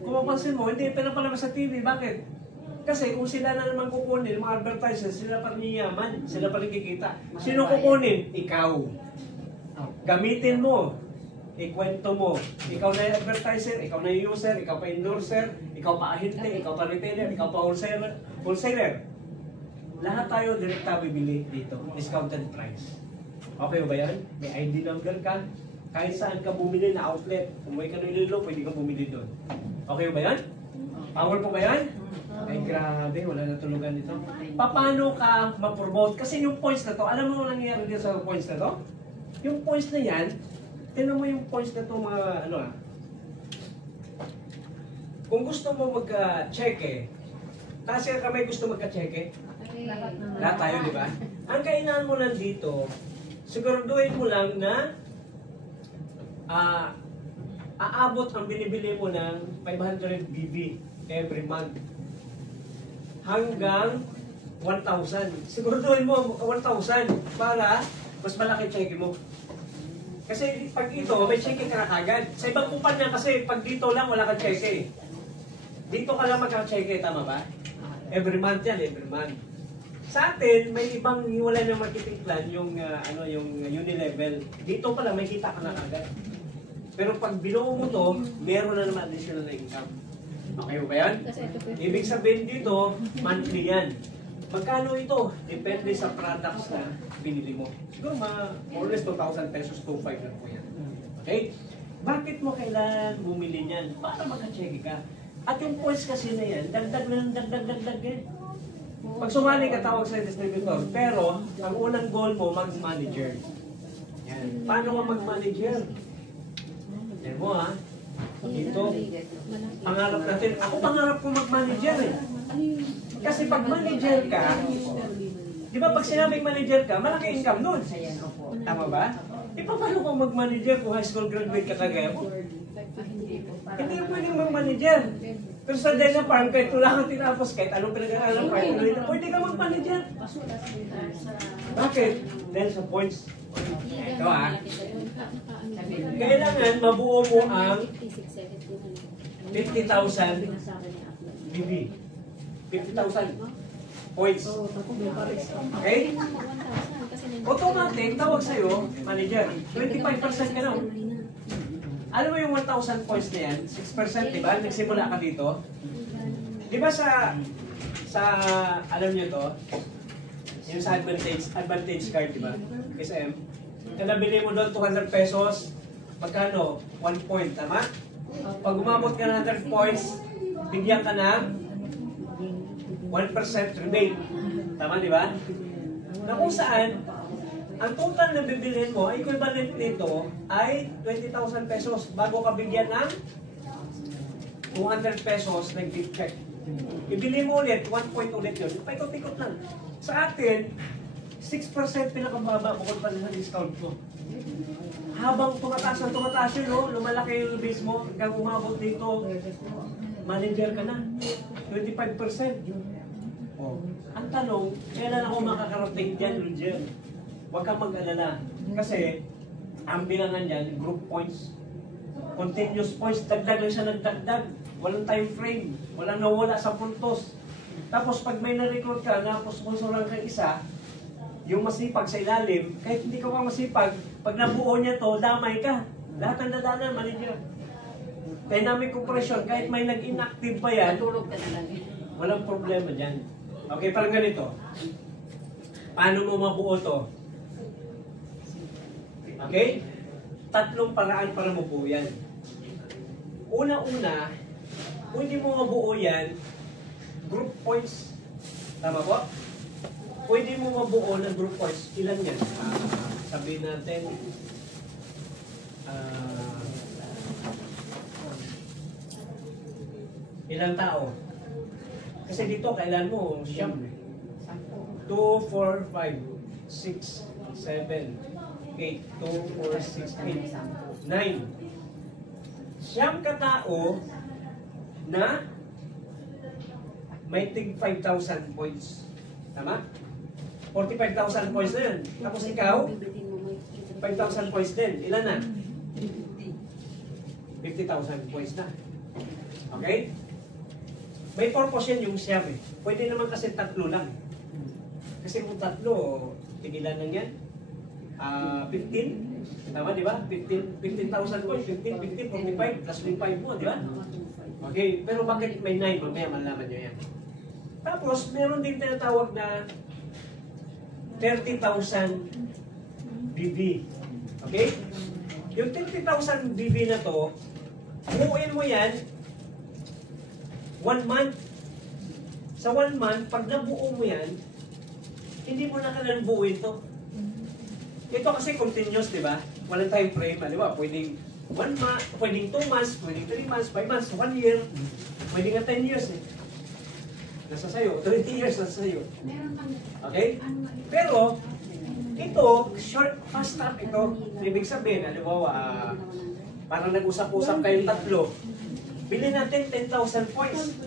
kung mapansin mo, hindi pinapalabas sa TV. Bakit? Kasi kung sila na naman kukunin, mga advertisers, sila pa rin yaman, sila pa rin kikita. Sino kukunin? Ikaw. Gamitin mo. Ikwento mo. Ikaw na yung advertiser, ikaw na yung user, ikaw pa endorser, ikaw pa ahente, ikaw pa retailer, ikaw pa wholesaler. Lahat tayo direkta bibili dito. Discounted price. Okay ba yan? May ID number ka. Kahit saan ka bumili na outlet. Kung may ka nililo, pwede ka bumili doon. Okay ba yan? Power po ba yan? Ay grabe, wala na tulugan dito. Paano ka ma-promote? Kasi yung points na to, alam mo ang nangyayari dito sa points na to? Yung points na yan, tinan mo yung points na to mga kung gusto mo magka-cheque, taas ka kamay gusto magka-cheque? Lahat tayo, di ba? Ang kailangan mo lang dito, siguraduhin mo lang na aabot ang binibili mo ng 500 BB every month. Hanggang 1,000. Siguraduhin mo 1,000 para mas malaki cheque mo. Kasi pag ito, may cheque ka na kagad. Sa ibang kumpanya kasi pag dito lang wala kang cheque. Dito ka lang magka-cheque, tama ba? Every month yan, every month. Sa atin, may ibang wala na marketing plan yung yung Unilevel. Dito pa lang may kita ka na kagad. Pero pag binuo mo to, meron na naman additional na income. Okay ba yan? Ibig sabihin dito, monthly yan. Magkano ito? Depende sa products na binili mo. Siguro more or less 2,000 pesos, 2,500 lang po yan. Okay? Bakit mo kailangan bumili niyan? Para magka-check ka. At yung points kasi na yan, dagdag yan. Pag sumali ka, tawag sa distributor. Pero, ang unang goal mo, mag-manager. Yan. Paano ka mag-manager? Yan mo ha. Dito, pangarap natin. Ako pangarap ko mag-manager eh. Kasi pag manager ka, di ba pag sinabing manager ka, malaki income nun. Tama ba? E paano kung mag-manager kung high school graduate ka kagaya mo? Hindi mo pwedeng mag-manager. Pero sa Dynapar, kahit wala kang tinapos, kahit anong pinag-aaral pa, pwede ka mag-manager. Bakit? Dahil sa points. Ito ah. Kailangan mabuo mo ang 50,000 BB. 50,000 points. Okay? Automatic, tawag sa'yo, manager, 25% ka na. Alam mo yung 1,000 points na yan, 6%, di ba? Nagsimula ka dito. Di ba sa alam nyo to, yung sa advantage card, di ba? SM, kada bili mo doon 200 pesos, magkano? 1 point, tama? Pag umabot ka ng 100 points, bigyan ka ng 1% rebate. Tama, di ba? Na kung saan, ang total na bibilhin mo, ay equivalent nito ay 20,000 pesos bago ka bigyan ng 200 pesos ng gift check. Ibili mo ulit, 1 point ulit yun. Paikot-ikot lang. Sa atin, 6% pinakababa bukod pa sa discount mo. Habang tumataas yun, no? Lumalaki yung base mo, hanggang umabot dito, manager ka na. 25%. Oh. Ang tanong, kailan ako makakarating dyan, Roger? Huwag kang mag-alala. Kasi, ang bilangan dyan, group points. Continuous points, dagdag lang siya nagdagdag. Walang time frame, walang nawala sa puntos. Tapos pag may na-recruit ka, na-sponsoran ka isa, yung masipag sa ilalim, kahit hindi ka pa masipag, pag nabuo niya to, damay ka. Lahat ng dadanan, manager. Dynamic compression, kahit may nag-inactive pa yan, Matulog ka na lang. walang problema dyan. Okay, parang ganito. Paano mo mabuo to? Okay? 3 paraan para mabuo yan. Una-una, kung hindi mo mabuo yan, group points. Tama po? Pwede mo mabuo ng group points. Ilan yan? Sabihin natin, ilang tao? Kasi dito, kailan mo siyam. 2, 4, 5, 6, 7, 8, 2, 4, 6, 8, 9. Siyam katao na may tig 5,000 points. Tama? 45,000 points na yun. Tapos ikaw, 5,000 points din. Ilan na? 50,000 points na. Okay? May purpose yan yung siyam eh. Pwede naman kasi 3 lang. Kasi kung 3, tigilan lang yan. 15. Tama, di ba? 15,000 points. 15, 45, plus 5 mo, di ba? Okay, pero bakit may 9? Mamaya malaman nyo yan. Tapos, meron din tinatawag na 30,000 BV. Okay? Yung 30,000 BV na to, buuin mo yan 1 month. Sa 1 month, pag nabuo mo yan, hindi mo na kailangan buuin to. Ito kasi continuous, di ba? Walang time frame, di ba? Pwedeng 1 month, pwedeng 2 months, pwedeng 3 months, 5 months, 1 year, pwedeng nga 10 years eh. Nasa sayo, 20 years nasa sayo. Okay? Pero, ito, short, fast start ito. Ibig sabihin, halimbawa, parang nag-usap-usap kayong 3. Bilhin natin 10,000 points.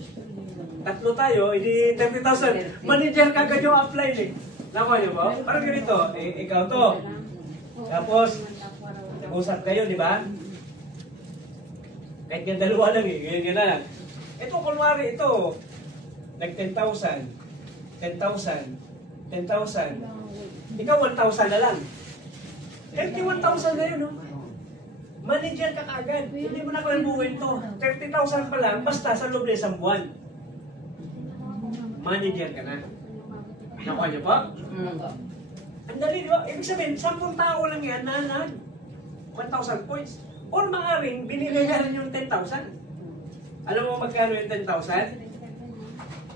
3 tayo, hindi 30,000. Manager kagad yung apply eh. Nakuha niyo ba? Parang ganito, ikaw to. Tapos, nag-usap kayo, di ba? Kahit nga 2 lang eh, ganyan lang. Ito, kunwari, ito. Nag 10,000, 10,000, 10,000. Ikaw 1,000 na lang. 31,000 na yun, no? Manager ka kagad. Hindi mo na kalabuhin to. 30,000 pa lang, basta sa loob ng isang buwan. Manager ka na. Nakuha niyo po? Ang dali, di ba? Ibig sabihin, 10 tao lang yan na 1,000 points. Or maaaring, binili na rin yung 10,000. Alam mo magkano yung 10,000?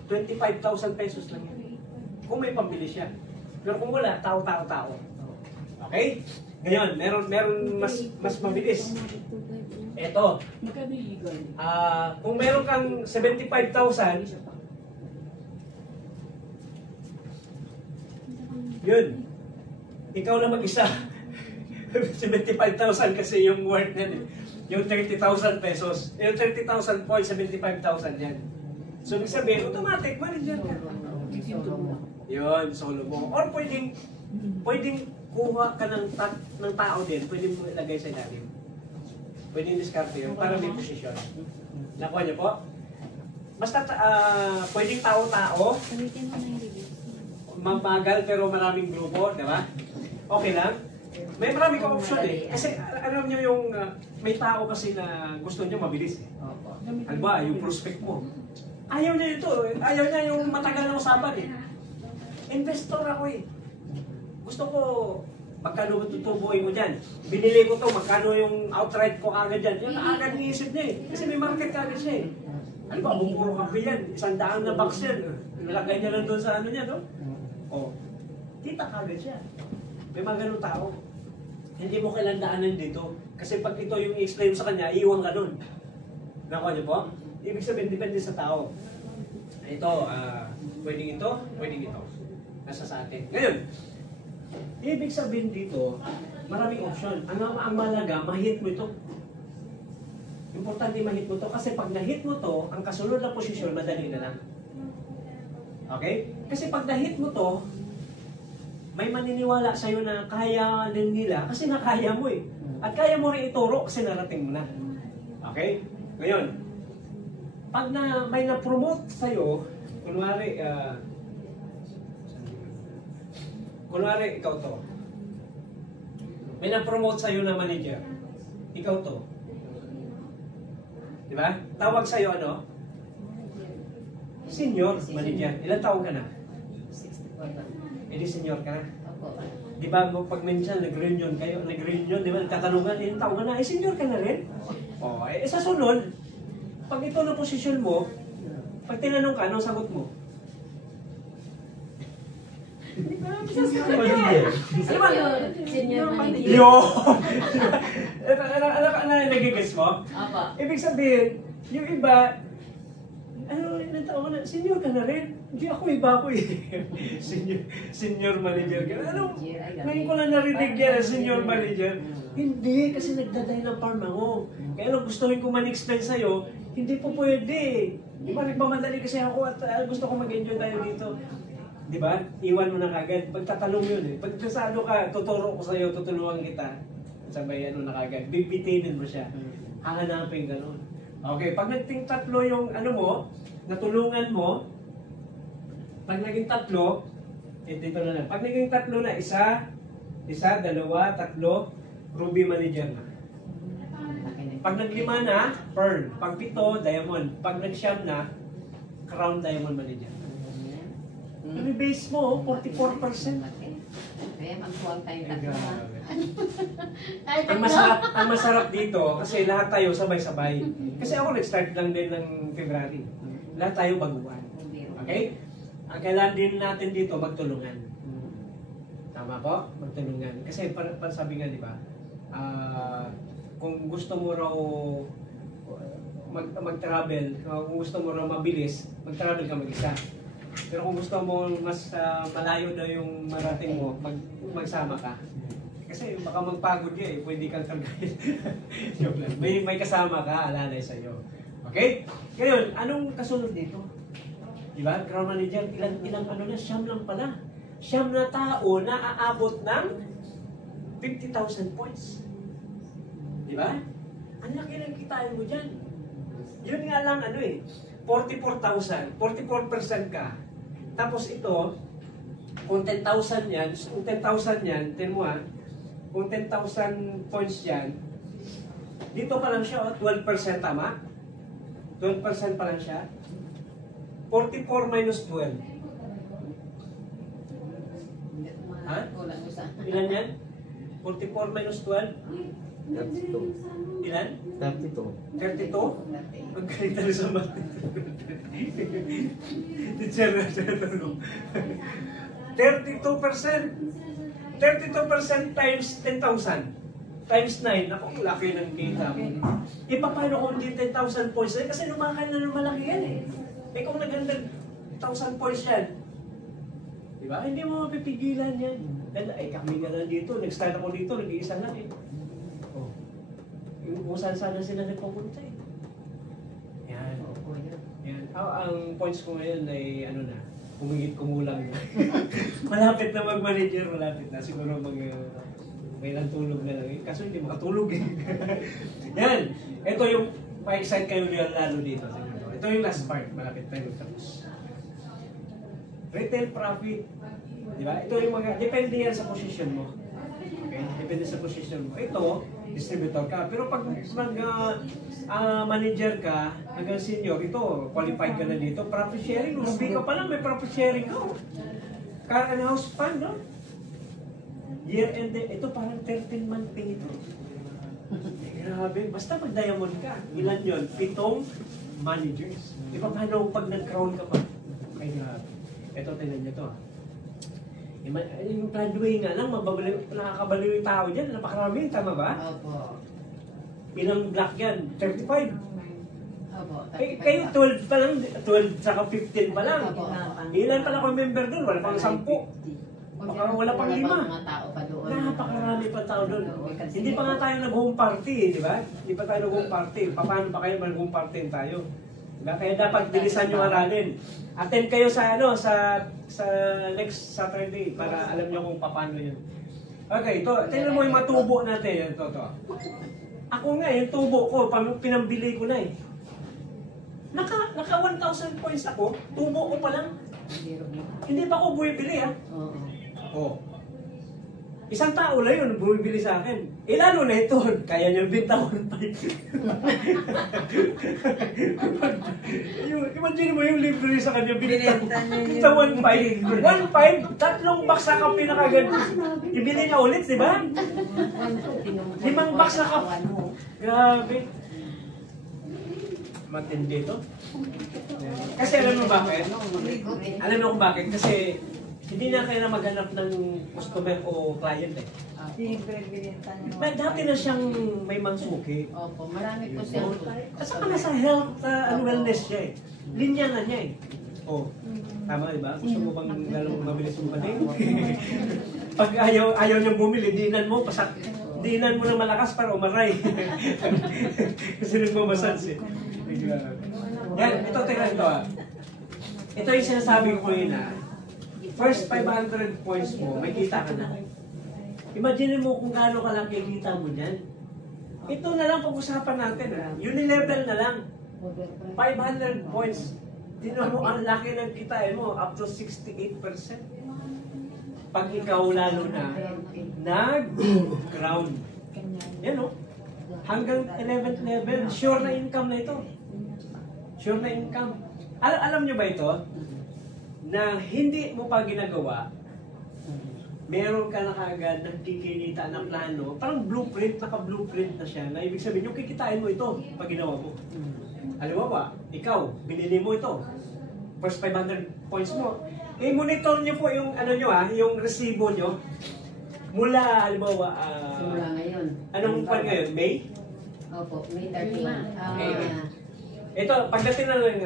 25,000 pesos lang yan. Kung may pambili siya. Pero kung wala, tao. Okay? Ngayon, meron mas mabilis. Ito. Kung meron kang 75,000, yun. Ikaw na mag-isa. 75,000 kasi yung worth niya. Yung 30,000 pesos. Yung 30,000 points, 75,000 yan. So, ibig sabihin, automatic, manager ka. Yun, solo mo. Or pwedeng kuha ka ng tao din, pwedeng mo ilagay sa ilalim. Pwedeng diskarte yun, para may posisyon. Nakuha niyo po? Basta, pwedeng tao-tao, mabagal pero maraming grupo, di ba? Okay lang? May marami kang option eh. Kasi alam niyo yung, may tao kasi na gusto niyo mabilis eh. Alba, yung prospect mo. Ayaw niya ito. Ayaw niya yung matagal na usapan eh. Investor ako eh. Gusto ko Magkano tutubuin mo dyan? Binili ko to, magkano yung outright ko agad dyan? Yun agad iniisip niya eh. Kasi may market agad siya eh. Ano ba, puro kape yan. 100 na box yan. Nalagay niya lang doon sa ano niya, no? O, kita kagad siya. May mga ganun tao. Hindi mo kailangan daanan dito. Kasi pag ito yung i-explain mo sa kanya, iiwan ka doon. Nakuha niyo po? Ibig sabihin, depende sa tao. Ito, pwedeng ito, pwedeng ito. Nasa sa atin. Ngayon, ibig sabihin dito, maraming option. Ang malaga, ma-hit mo ito. Importante ma-hit mo ito kasi pag na-hit mo to, ang kasunod na posisyon, madali na lang. Okay? Kasi pag na-hit mo to, may maniniwala sa'yo na kaya din nila kasi nakaya mo eh. At kaya mo rin ituro kasi narating mo na. Okay? Ngayon, pag may na-promote sa'yo, kunwari, ikaw to. May na-promote sa'yo na manager. Ikaw to. Di ba? Tawag sa'yo ano? Senior manager. Ilan taon ka na? 64 Edi senior ka na. Opo. Di ba pag minsan nag-reunion kayo, nag-reunion, di ba? Nagtatanungan, ilang taon ka na? Senior ka na rin? O, sa sunod, pag ito na posisyon mo, pag tinanong ka, anong sagot mo? Senior manager. Yo! Ano nagigets mo? Opo. Ibig sabihin, yung iba, ano, ilang taon ka na? Senior ka na rin? Hindi ako, iba ako eh. senior manager ka na. Ano? Ngayon ko lang narinig yan, senior manager. Hindi, kasi nagdaday ng farm ako. Kaya lang gustuhin ko man-explain sa'yo, hindi po pwede. Di ba, nagmamadali kasi ako at gusto ko mag-enjoy tayo dito. Di ba? Iwan mo na kagad. Pagtatanong yun eh. Pag kasado ka, tuturo ko sa'yo, tutulungan kita. Sabay ano na kagad. Bibitinin mo siya. Hahanapin gano'n. Okay, pag nagting tatlo yung ano mo, natulungan mo, pag naging tatlo, dito na lang. Pag naging tatlo na, isa, dalawa, tatlo, Ruby manager na. Pag naglima na, Pearl. Pag 7, Diamond. Pag nag-siyam na, Crown Diamond manager. Yung base mo, 44%. Kaya magpuwag tayong tatlo. Ang masarap dito, kasi lahat tayo sabay-sabay. Kasi ako nag-start lang din ng February. Lahat tayo baguhan. Okay? Ang kailangan din natin dito, magtulungan. Tama po? Magtulungan. Kasi sabi nga, di ba? Kung gusto mo raw mag-travel, kung gusto mo raw mabilis, mag-travel ka mag-isa. Pero kung gusto mo mas malayo na yung marating mo, magsama ka. Kasi baka magpagod ka eh, pwede kang kagayin. may kasama ka, alalay sa'yo. Okay? Ngayon, anong kasunod dito? Diba? Ground manager, ilang ano na, siyam lang pala. Siyam na tao na aabot ng 50,000 points. Diba? Ang laki ng kitain mo dyan. Yun nga lang ano eh, 44,000, 44% ka. Tapos ito, kung 10,000 yan, kung 10,000 yan, kung 10,000 points yan, dito pa lang siya, 12% tama? 12% pa lang siya. 44 minus 12. Ha? Ilan yan? 44 minus 12? 32. Ilan? 32. 32? Magkalit na sa math. Teacher na siya tanong. 32%. 32% times 10,000. Times 9. Ako, laki ng kita mo. Paano kung di 10,000 points? Kasi lumakay na ng malaki yan eh. Kung nagandang 1,000 points yan, diba? Hindi mo mapipigilan yan. Dahil, kami nga lang dito. Nag-start ako dito, nag-iisa lang eh. Oh. Kung saan-saan sila nagpupunta eh. Yan. Yan. Ang points ko ngayon ay ano na, kumigit-kumulang na. Malapit na mag-manager, malapit na. Siguro may lang tulog na lang. Kaso hindi makatulog eh. Yan. Ito yung pa-excite kayo lalo dito. Ito yung last part. Malapit tayo tapos. Retail profit. Diba? Ito yung mga, depende yan sa position mo. Okay? Depende sa position mo. Ito, distributor ka. Pero pag manager ka, hanggang senior, ito, qualified ka na dito. Profit sharing, Ruby ka pa lang, may profit sharing ka. Car and house fund, no? Year end, ito parang 13-month pay ito. Grabe, basta pag diamond ka, ilan yun? 7 managers. Di ba paano pag nag-crown ka pa? Ay, grabe. Ito, tingnan nyo to. Yung Broadway nga lang, nakakabaliw yung tao dyan. Napakarami, tama ba? Opo. Ilang block yan? 35. Opo. Kayo 12 pa lang, 12 saka 15 pa lang. Opo. Ilan pala kung member doon? Wala pang 10. Baka wala pang 5. Mga tao pa doon. Napakarami pa tao doon. Hindi pa nga tayo nag-home party, di ba? Hindi pa tayo nag-home party. Paano pa kayo mag-home party tayo? Diba? Kaya dapat bilisan nyo aralin. Attend kayo sa sa next Saturday para alam nyo kung paano yun. Okay, tingnan mo yung matubo natin. Ito. Ako nga, yung tubo ko, pinambili ko na eh. Naka 1,000 points ako, tubo ko pa lang. Hindi pa ako bumibili ha. Oh. Isang tao lang yun bumibili sa akin. Lalo na ito, kaya niya bintawan pa. Imagine mo yung libre sa kanya binenta sa 1.5. 1.5, 3 box na kape na kagad. Ibili na ulit, di ba? 5 box na kape. Grabe. Matindi ito. Kasi alam mo bakit? Alam mo kung bakit? Kasi hindi na kailangan maghanap ng customer o client eh. Dati na siyang may mansuki. Opo, marami po siya. At saka nasa health and wellness siya eh. Linya na niya eh. Oh, tama diba? Gusto mo bang lalong mabilis umating? Pag ayaw niyang bumili, diinan mo, diinan mo ng malakas para umaray. Kasi nagmamasans eh. Yan, ito tingnan ito ah. Ito yung sinasabi ko yun ah. First 500 points mo, may kita ka na. Imagine mo kung gaano kalaki kita mo dyan. Ito na lang pag-usapan natin. Unilevel na lang. 500 points. Tingnan mo, ang laki ng kitain mo, up to 68%. Pag ikaw lalo na, nag-ground. Yan o. Hanggang 11th level, sure na income na ito. Sure na income. Alam nyo ba ito? Na hindi mo pa ginagawa, meron ka na kaagad ng kikinita ng plano, parang blueprint, naka-blueprint na siya, na ibig sabihin, yung kikitain mo ito pag ginawa mo. Halimbawa, ikaw, binili mo ito, first 500 points mo, i-monitor nyo po yung, ano nyo yung resibo nyo, mula, halimbawa, simula ngayon. Anong pan ngayon? May? Opo, May 31. Okay. Ito, pagdating na lang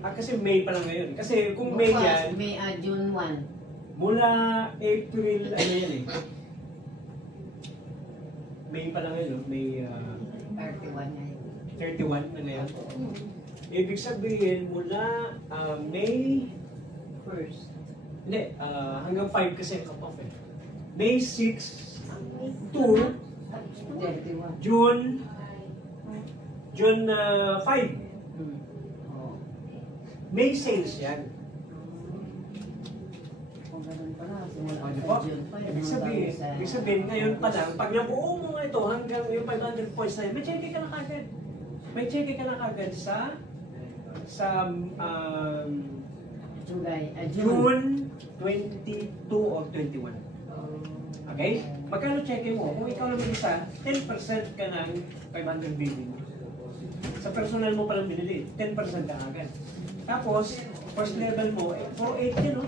kasi May pa lang ngayon. Kasi kung May yan, May, June 1. mula April, ano yan eh. May pa lang ngayon, May 31 ngayon. 31 na ngayon. Ibig sabihin, mula May 1st. Hindi, hanggang 5 kasi ang cut-off eh. May 6 to 31. June 5. May sales yan. Kung ganun pala, simula Di sa ba? June pa. Ibig sabihin, ngayon pa lang, pag nabuo mo ito hanggang yung 500 points na yun, may cheque ka na kagad. May cheque ka na kagad sa June 22 or 21. Okay? Magkano cheque mo? Kung ikaw lang isa, 10% ka ng 500 billion mo. Sa personal mo palang binili, 10% ka agad. Tapos, first level mo, 4.8 yun, no?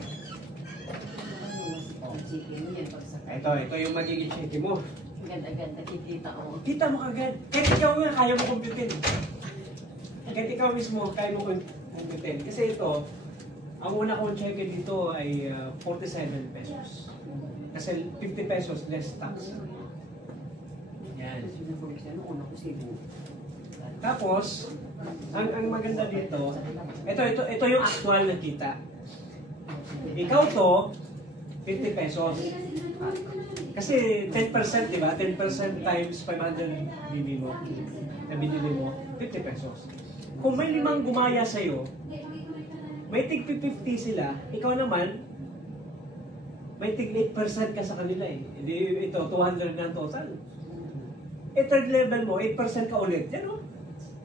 Ito yung magiging cheque mo. Ganda-ganda, kikita ko. Kita mo kagad. Kahit ikaw nga, kaya mo kumputin. Kahit ikaw mismo, kaya mo kumputin. Kasi ito, ang una kong cheque dito ay 47 pesos. Kasi 50 pesos less tax. Yan. Tapos, ang maganda dito, ito yung actual na kita. Ikaw to, 50 pesos. Kasi 10%, di ba? 10% times 500 binili mo, na binili mo, 50 pesos. Kung may 5 gumaya sa'yo, may tig 50 sila, ikaw naman, may tig 8% ka sa kanila eh. Ito, 200 na total. Third level mo, 8% ka ulit. Yan o.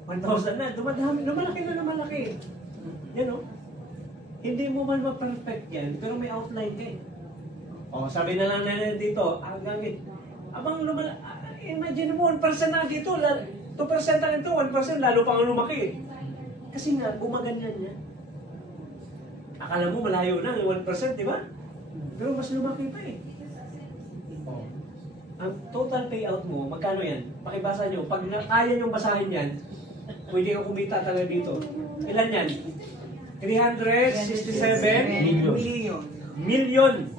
1,000 na. Dumadami. Lumalaki na lumalaki. Yan o. Hindi mo man ma-perfect yan, pero may outline ka eh. O, O, sabi na lang na dito, abang imagine mo, 1% na dito, 2% na ito, 1%, lalo pang lumaki. Kasi nga, gumaganyan niya. Akala mo malayo na, 1%, di ba? Pero mas lumaki pa eh. O, ang total payout mo, magkano yan? Pakibasa nyo. Pag kaya nyo basahin yan, pwede ka kumita talaga dito. Ilan yan? 367 million.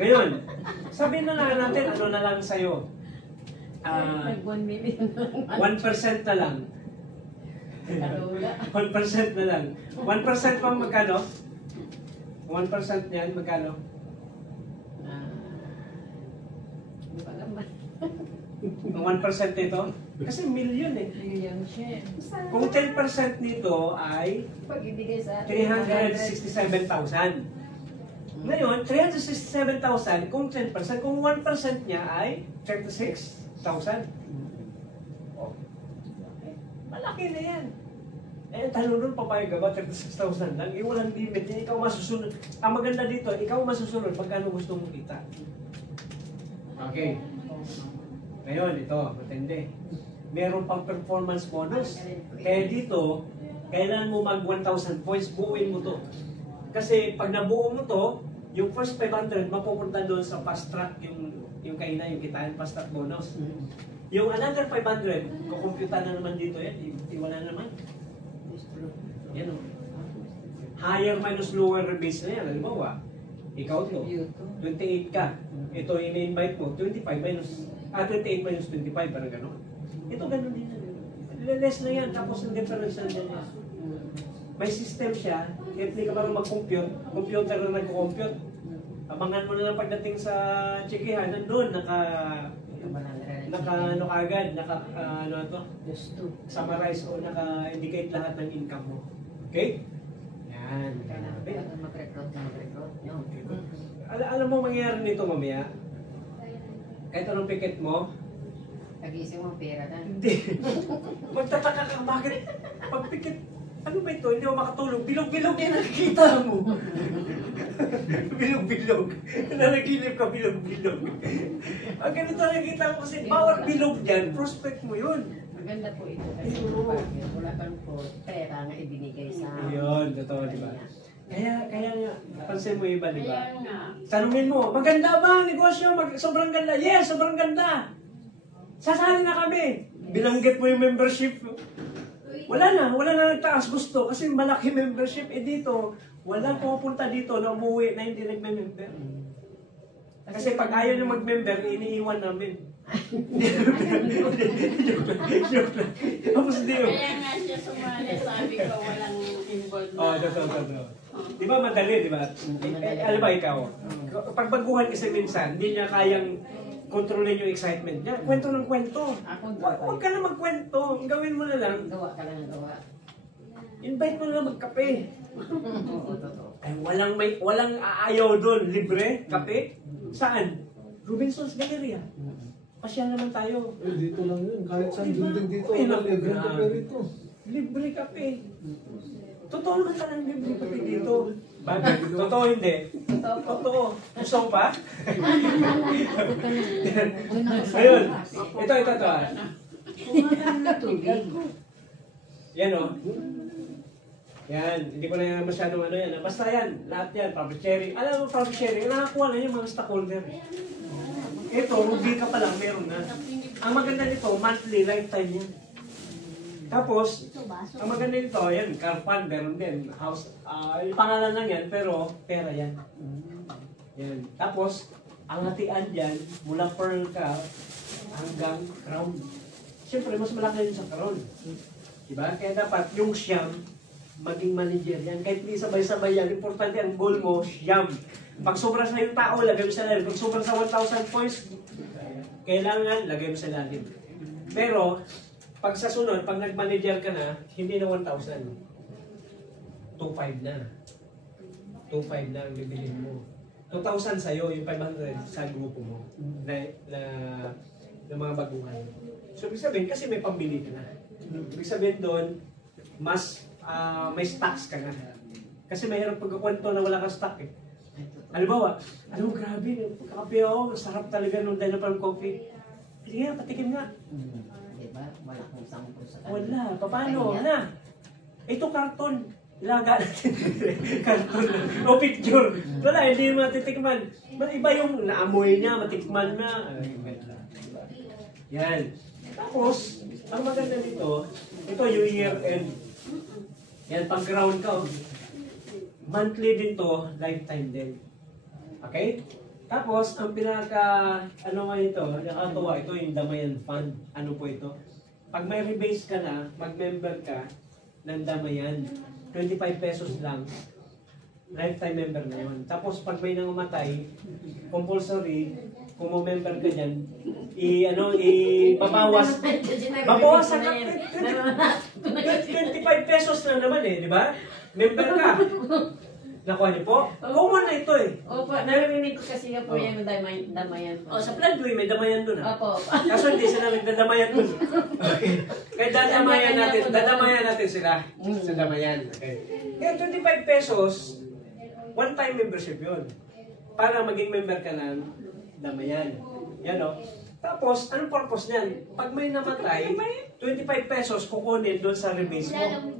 Ngayon, sabihin na lang natin, ano na lang sa'yo? 1 million. 1% na lang. 1% na lang. 1% pang magkano? 1% niyan, magkano? Ang 1% nito? Kasi million eh. Million siya. Kung 10% nito ay Pag ibigay sa 367,000. Ngayon, 367,000 kung 10%, kung 1% niya ay 36,000. Oh. Malaki na yan. Eh, tanong nun, papayag ka ba? 36,000 lang? Eh, walang limit. Eh, ikaw masusunod. Ang maganda dito, ikaw masusunod pagkano gusto mong kita. Okay. Ngayon, ito, matindi. Meron pang performance bonus. Kaya dito, kailangan mo mag 1,000 points, buuin mo to. Kasi pag nabuo mo to, yung first 500, mapupunta doon sa fast track, yung kaina, yung kitaan, fast track bonus. Yung another 500, kukumputa na naman dito yan, iwala naman. Yan o. Higher minus lower base na yan. Halimbawa, ikaw to, 28 ka. Ito in-invite mo, 25 minus 28 minus 25, parang gano'n. Ito gano'n din. Less na yan, tapos ang difference na yan. May system siya, if di ka parang mag-compute, computer na nag-compute. Abangan mo na lang pagdating sa checkihan, nandun, ano kagad, ano to? Summarize o naka-indicate lahat ng income mo. Okay? Yan. Alam mo mangyayari nito mamaya? Kahit anong pikit mo, Tagising mo pera na. hindi. Magtataka ka, bakit? Pag pikit, ano ba ito? Hindi ako makatulog. Bilog-bilog yan nakikita mo. Bilog-bilog. Nanaginip ka, bilog-bilog. Ang ganito nakikita mo kasi bawat bilog dyan, prospect mo yun. Maganda po ito kasi wala kang po pera na ibinigay sa... Ayun, totoo, di ba? Kaya nga, pansin mo iba, di ba? Tanungin mo, maganda ba ang negosyo? Sobrang ganda. Yes, sobrang ganda. Sasali na kami. Binanggit mo yung membership. Wala na nagtaas gusto kasi malaki membership. Eh dito, walang pupunta dito na umuwi na hindi nagme-member. Kasi pag ayaw nyo mag-member, iniiwan namin. Joke lang. Tapos di yun. Kaya nga siya sumali, sabi ko walang involved na. Oh, totoo. Di ba madali, di ba? Alam ba ikaw? Pag baguhan kasi minsan, hindi niya kayang kontrolin yung excitement niya. Kwento ng kwento. Huwag ka na magkwento. Ang gawin mo na lang. Gawa ka lang ng gawa. Invite mo na lang magkape. Oo, totoo. Ay, walang aayaw doon. Libre? Kape? Saan? Robinson's Galleria. Pasyal naman tayo. Eh, dito lang yun. Kahit saan Diba? building dito. Ay, Wala naku, libre grabe. kape rito. Libre kape. Totoo naman talagang libre kape dito. Bakit? Totoo hindi? Totoo. Gusto mo pa? Ayun. Ito. Yan o. Yan. Hindi ko na yan masyadong ano yan. Basta yan. Lahat yan. Profit sharing. Alam mo, profit sharing. Nakakuha na yung mga stockholder. Ito, rugi ka pa lang. Meron na. Ang maganda nito, monthly, lifetime yan. Tapos, ang maganda nito, yan, car fund, meron din. House, yung pangalan lang yan, pero pera yan. Yan. Tapos, ang hatian dyan, mula pearl ka hanggang crown. Siyempre, mas malaki yun sa crown. Diba? Kaya dapat yung siyam, maging manager yan. Kahit hindi sabay-sabay yan, importante ang goal mo, siyam. Pag sobra sa yung tao, lagay mo sa lalim. Pag sobra sa 1,000 points, kailangan lagay mo sa lalim. Pero, pag sa sunod, pag nag-manager ka na, hindi na 1,000. 2,500 na. 2,500 na ang bibilin mo. 2,000 sa'yo, yung 500 sa grupo mo na mga baguhan. So, ibig sabihin, kasi may pambili ka na. Ibig sabihin doon, mas may stocks ka na. Kasi mahirap pagkakwento na wala kang stock eh. Halimbawa, alam mo, grabe, pagkakape ako, sarap talaga nung Dynapalm coffee. Sige nga, patikim nga. Diba? Wala kang sample sa Wala, paano? Na. Ito karton. Ilaga natin. Karton lang. O picture. Wala, hindi yung matitikman. Iba yung naamoy niya, matikman na. Yan. Tapos, ang maganda dito, ito yung year end. Yan, pang ground ka. Monthly din to, lifetime din. Okay? Tapos, ang ano nga ito, nakatuwa, ito yung Damayan Fund. Ano po ito? Pag may rebase ka na, mag-member ka ng Damayan, 25 pesos lang, lifetime member na yun. Tapos, pag may nangumatay, compulsory, kung member ka dyan, babawas sa 25 pesos lang naman eh, di ba? Member ka. Nakuha niyo po? Common na ito eh. Opo, narinig ko kasi po yung damayan po. Sa Floodway, may damayan doon ah. Opo. Kaso hindi sila nagdadamayan doon. Okay. Kaya dadamayan natin sila sa damayan. Okay. Kaya 25 pesos, one-time membership yun. Para maging member ka ng damayan. Yan o. Tapos, anong purpose niyan? Pag may namatay, 25 pesos kukunin doon sa rebase mo.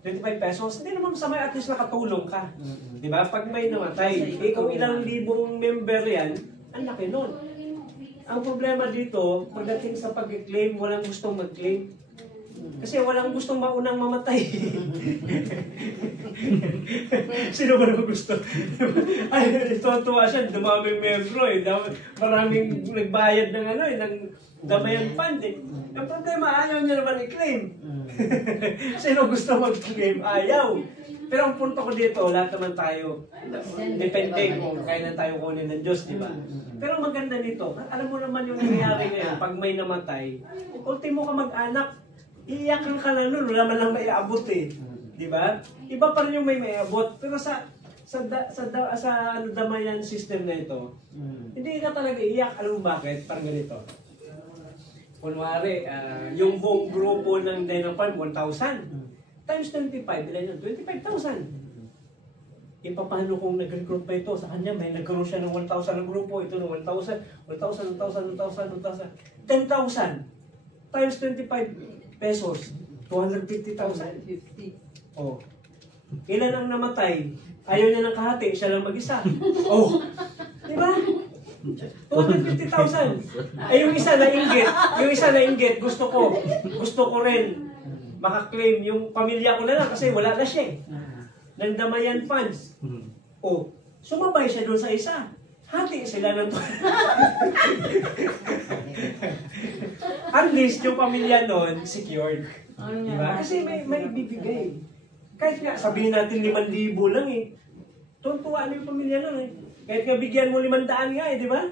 25 pesos, hindi naman masama, at least nakatulong ka. Di ba? Pag may namatay, kung ilang libong member yan, ang laki nun. Ang problema dito, pagdating sa pag-claim, walang gustong mag-claim. Kasi walang gustong maunang mamatay. Sino ba naman gusto? Ay, tuwa siya, dumaming membro eh. Maraming nagbayad ng ng Damayan Fund eh. Ang problema, ayaw niya naman i-claim. Sino gusto mag-claim? Ayaw. Pero ang punto ko dito, lahat naman tayo, depende kung kaya na tayo kunin ng Diyos, di ba? Pero maganda nito, alam mo naman yung nangyayari ngayon, pag may namatay, ultimo ka mag-anak, iiyakan ka na nun, wala man lang maiabot eh. Di ba? Iba pa rin yung may maiabot. Pero sa Damayan system na ito, hindi ka talaga iiyak. Alam mo bakit? Parang ganito. Kunwari, yung buong grupo ng Dynapalm, 1,000. Times 25, ilan yun? 25,000. Paano kung nag-recruit pa ito? Sa kanya, may nag-grow siya ng 1,000 ng grupo. Ito ng 1,000, 1,000, 1,000, 1,000, 1,000. 10,000 times 25 pesos. 250,000. Oh. Ilan ang namatay? Ayaw niya ng kahati, siya lang mag-isa. Oh. Diba? 250,000. Ay, yung isa na inggit, gusto ko rin makaklaim yung pamilya ko na lang kasi wala na siya eh. Ng Damayan Funds. O, sumabay siya doon sa isa. Hati sila ng at least yung pamilya noon secured. Diba? Kasi may bibigay. Kahit nga, sabihin natin 5,000 lang eh. Tuntuan yung pamilya noon eh. Kahit nga bigyan mo 500 nga eh, di ba?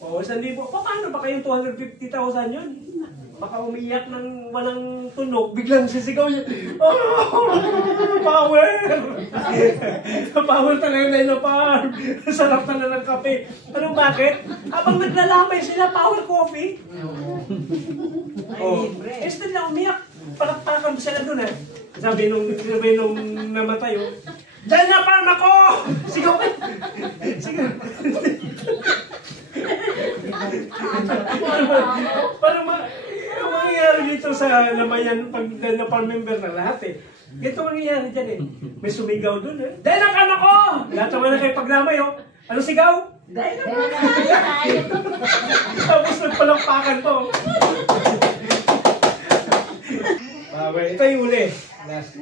Oo, 1,000. Paano ba kayong 250,000 yun? Baka umiyak ng walang tunog, biglang sisigaw niya, oh, power! Power talaga na yun, power! Sarap na ng kape. Ano bakit? Habang naglalamay sila, power coffee. Oh, instead na umiyak, palakpakan sila dun eh. Sabi nung namatay, oh, Dynapalm ako! Sigaw ka! Sigaw! Parang mangyayari dito sa Damayan pag Dynapalm member na lahat eh. Ito mangyayari dyan eh. May sumigaw dun eh. Dynapalm ako! Lahat naman na kayo paglamay oh. Ano sigaw? Dynapalm! Tapos nagpalakpakan to. Ito yung uli. Last.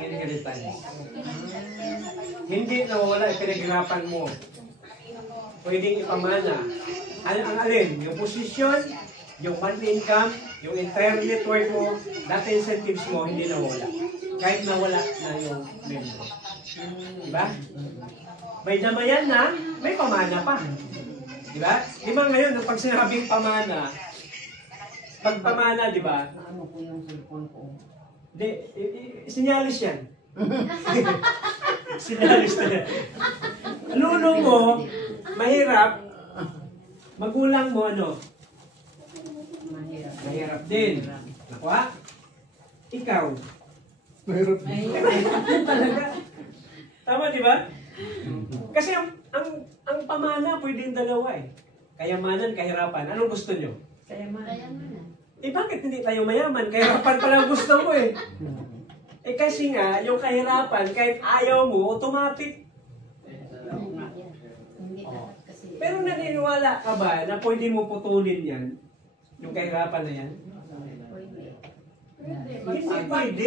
Inheritance. Hindi nawawala, pinaghirapan mo. Pwedeng ipamana. Ang alin? Yung posisyon, yung monthly income, yung entire network mo, data incentives mo, hindi nawala. Kahit nawala na yung member. Diba? May Damayan na, may pamana pa. Diba? Diba ngayon, pag sinabing pamana, pag pamana, diba? Ano po yung cellphone ko? Sinyalis yan. Sinyalis na yan. Lulo mo, mahirap. Magulang mo, ano? Mahirap din. Nakuha? Ikaw, Mahirap. Talaga. Tama, di ba? Kasi ang pamana pwedeng dalawa eh. Kayamanan, kahirapan. Anong gusto nyo? Kaya man. Eh bakit hindi tayo mayaman? Kahirapan pala ang gusto mo eh. Eh kasi nga, yung kahirapan, kahit ayaw mo, automatic. Pero naniniwala ka ba na pwede mo putulin yan? Yung kahirapan na yan? Hindi pwede.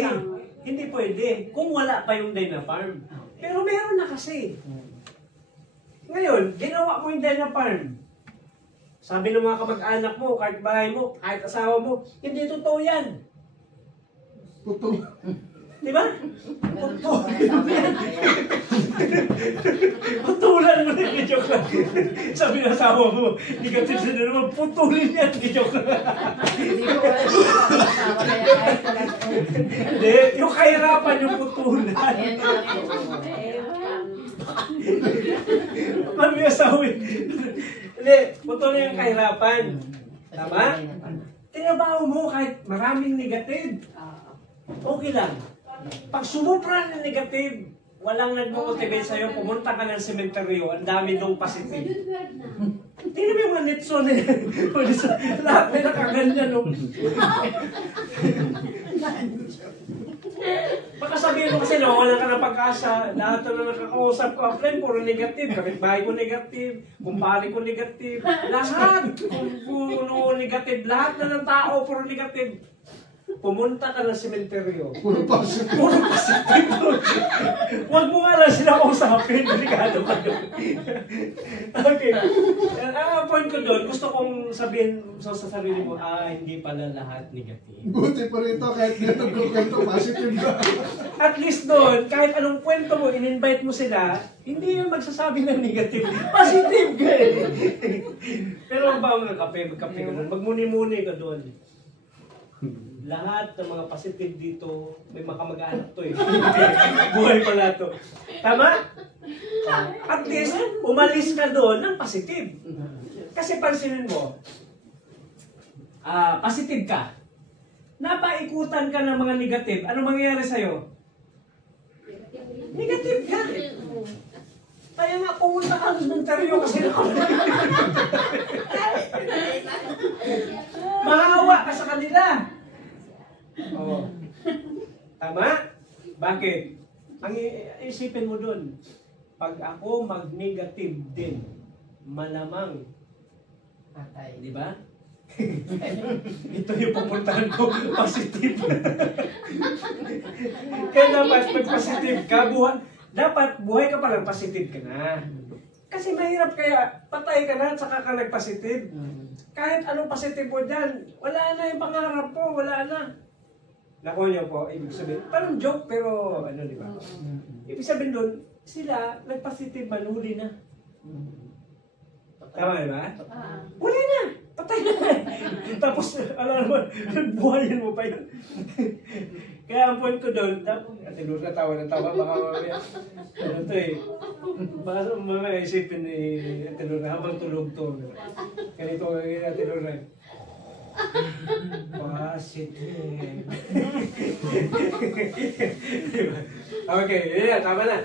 Hindi pwede. Kung wala pa yung Dynafarm. Pero meron na kasi. Ngayon, ginawa mo yung Dynafarm. Sabi ng mga kamag-anak mo, kahit bahay mo, kahit asawa mo, hindi totoo yan. Puto. Di ba? Putulan mo na yung joke lang. Sabi ng asawa mo, hindi ka tinsin na naman, putulin yan, hindi joke lang. Hindi ko alam kung asawa kaya kahit wala ko. Hindi, yung kahirapan yung putulan. Ayan na ako. Ano yung asawa? Hindi, putulin yung kahirapan. Tama? Tinabaho mo kahit maraming negative. Okay lang. Pag sumubra ng negative, walang nag-motivate sa'yo, pumunta ka ng sementeryo, ang dami nung positive. Tingnan mo yung mga Nitson eh. Lahat may nakaganyan, no? Baka sabihin mo kasi nawawalan ka ng pag-asa, lahat na nakakausap ko, apply, puro negative, kapitbahay ko negative, kumpare ko negative, lahat, kung puno negative, lahat na ng tao, puro negative. Pumunta ka ng sementeryo. Puro positive. Puro positive. Huwag mo nga lang sila kausapin. Delikado ka doon. Okay. Ang point ko doon, gusto kong sabihin sa sarili mo, hindi pala lahat negative. Buti pa rito kahit di nagkukwento, positive na. At least doon, kahit anong kwento mo, in-invite mo sila, hindi yung magsasabi ng negative. Positive ka eh. Pero ang ba mga kape ka doon, magmuni-muni ka doon. Lahat ng mga positive dito, may makamag-anak to eh. Buhay pala to. Tama? At least, umalis ka doon ng positive. Kasi pansinin mo, positive ka. Napaikutan ka ng mga negative. Ano mangyayari sa'yo? Negative ka. Kaya nga, pumunta ka ng interview kasi mahawa ka sa kanila. Oo. Tama? Bakit? Ang isipin mo dun, pag ako mag-negative din, malamang, Patay. di ba? Ito yung pupuntahan ko, positive. Kaya dapat pag positive ka, dapat buhay ka palang positive ka na. Kasi mahirap kaya, patay ka na at saka ka nag-positive. Kahit anong positive mo dyan, wala na yung pangarap po, wala na. Nakuha niyo po, ibig sabihin, parang joke pero ano, di ba? Ibig sabihin doon, sila, nag-positive man, huli na. Tama, di ba? Huli na! Patay na! Tapos, alam mo, nagbuhayan mo pa yun. Kaya ang point ko doon, tinuro na tawa ng tawa, baka mamaya, ano to eh, baka mamaya isipin ni tinuro na habang tulog to. Ganito ang tinuro na eh. Positive. Diba? Okay, yeah, tama na.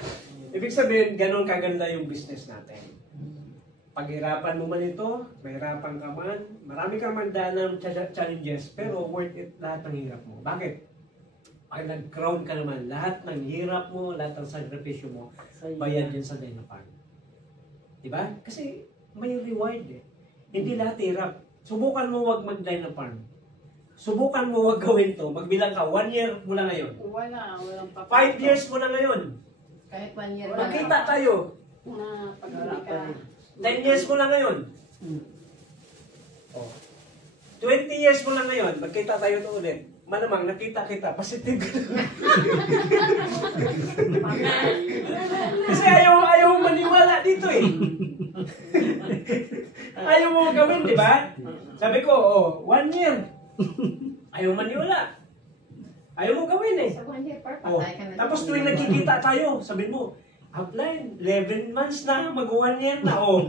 Ibig sabihin, ganun kaganda yung business natin. Paghirapan mo man ito, mahirapan ka man, marami kang mandaan ng challenges, pero worth it lahat ng hirap mo. Bakit? Pag nag-crown ka naman, lahat ng hirap mo, lahat ng sakripisyo mo, bayad yun sa Dynafarm. Diba? Kasi may reward eh. Hindi lahat hirap. Subukan mo wag mag-Dynafarm. Subukan mo wag gawin to. Magbilang ka, 1 year mula ngayon. Walang 5 years mula ngayon. Kahit 1 year Magkita tayo. na pag-uli ka. 10 years mula ngayon. Oh. 20 years mula ngayon, magkita tayo to ulit. Malamang nakita kita, positive. Kasi ayaw mo maniwala dito eh. Ayaw mo gawin, di ba? Sabi ko, 1 year. Ayaw maniwala. Ayaw mo gawin eh. Sa 1 year, Oh. patay ka na. Tapos tuwing nagkikita tayo, sabi mo, upline, 11 months na, mag-1 year na, oh.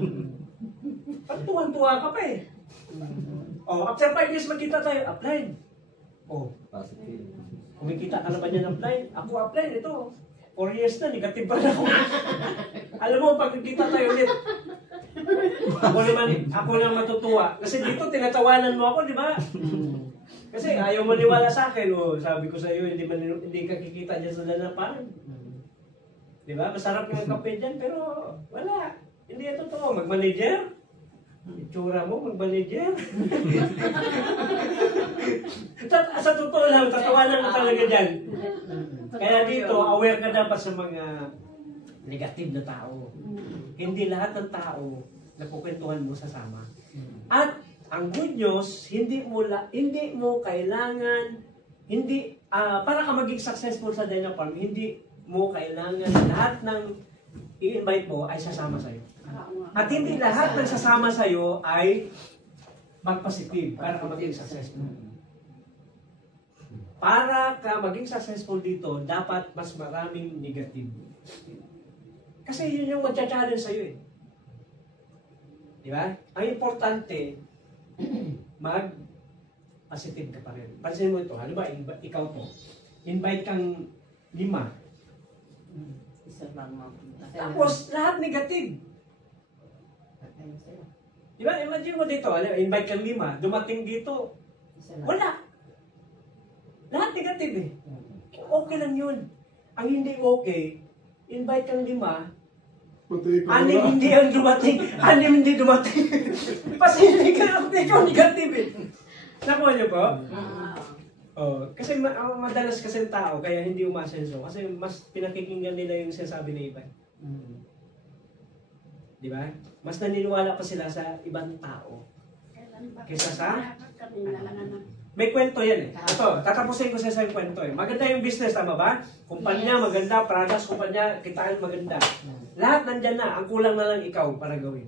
Pag tuwan-tuwa ka pa eh. Oh, after 5 years magkita tayo, upline. Oh, Positive. Kumikita ka na ba niyan offline? Ako offline, ito. 4 years na, negative pa na ako. Alam mo, pag kita tayo ulit, ako naman matutuwa. Kasi dito, tinatawanan mo ako, di ba? Kasi ayaw maniwala sa akin. O, sabi ko sa iyo, hindi ka kikita dyan sa lalapan. Di ba? Masarap yung kape dyan, pero wala. Hindi ito totoo. Mag-manager? Itsura mo, mag-manager? Sa totoo lang, tatawanan mo talaga dyan. Kaya dito, aware ka dapat sa mga negative na tao. Hindi lahat ng tao na kukwentuhan mo sasama. At ang good news, hindi mo kailangan, para ka maging successful sa Dyna Farm, hindi mo kailangan lahat ng i-invite mo ay sasama sa'yo. At hindi lahat ng sasama sa'yo ay mag-positive para ka maging successful. Para ka maging successful dito, dapat mas maraming negative. Kasi yun yung mag-challenge sa'yo eh. Di ba? Ang importante, mag-positive ka pa rin. Pansin mo ito, halimbawa, ikaw to, invite kang 5. Isa lang mapunta. Tapos, lahat negative. Di ba? Imagine mo dito, invite kang 5, dumating dito, wala. Lahat negative eh. Okay lang yun. Ang hindi okay, invite kang 5, Puti ko anim hindi ang dumating. Anim hindi dumating. Kasi hindi ka negative eh. Nakuha niyo po? Oh, kasi madalas kasi tao, kaya hindi umasenso. Kasi mas pinakikinggan nila yung sinasabi ng iba. Di ba? Mas naniniwala pa sila sa ibang tao. Kesa sa... May kwento yan eh. Ito, tatapusin ko sa yung kwento eh. Maganda yung business, tama ba? Kumpanya, maganda. Products, kumpanya, kitaan, maganda. Lahat nandyan na. Ang kulang na lang ikaw para gawin.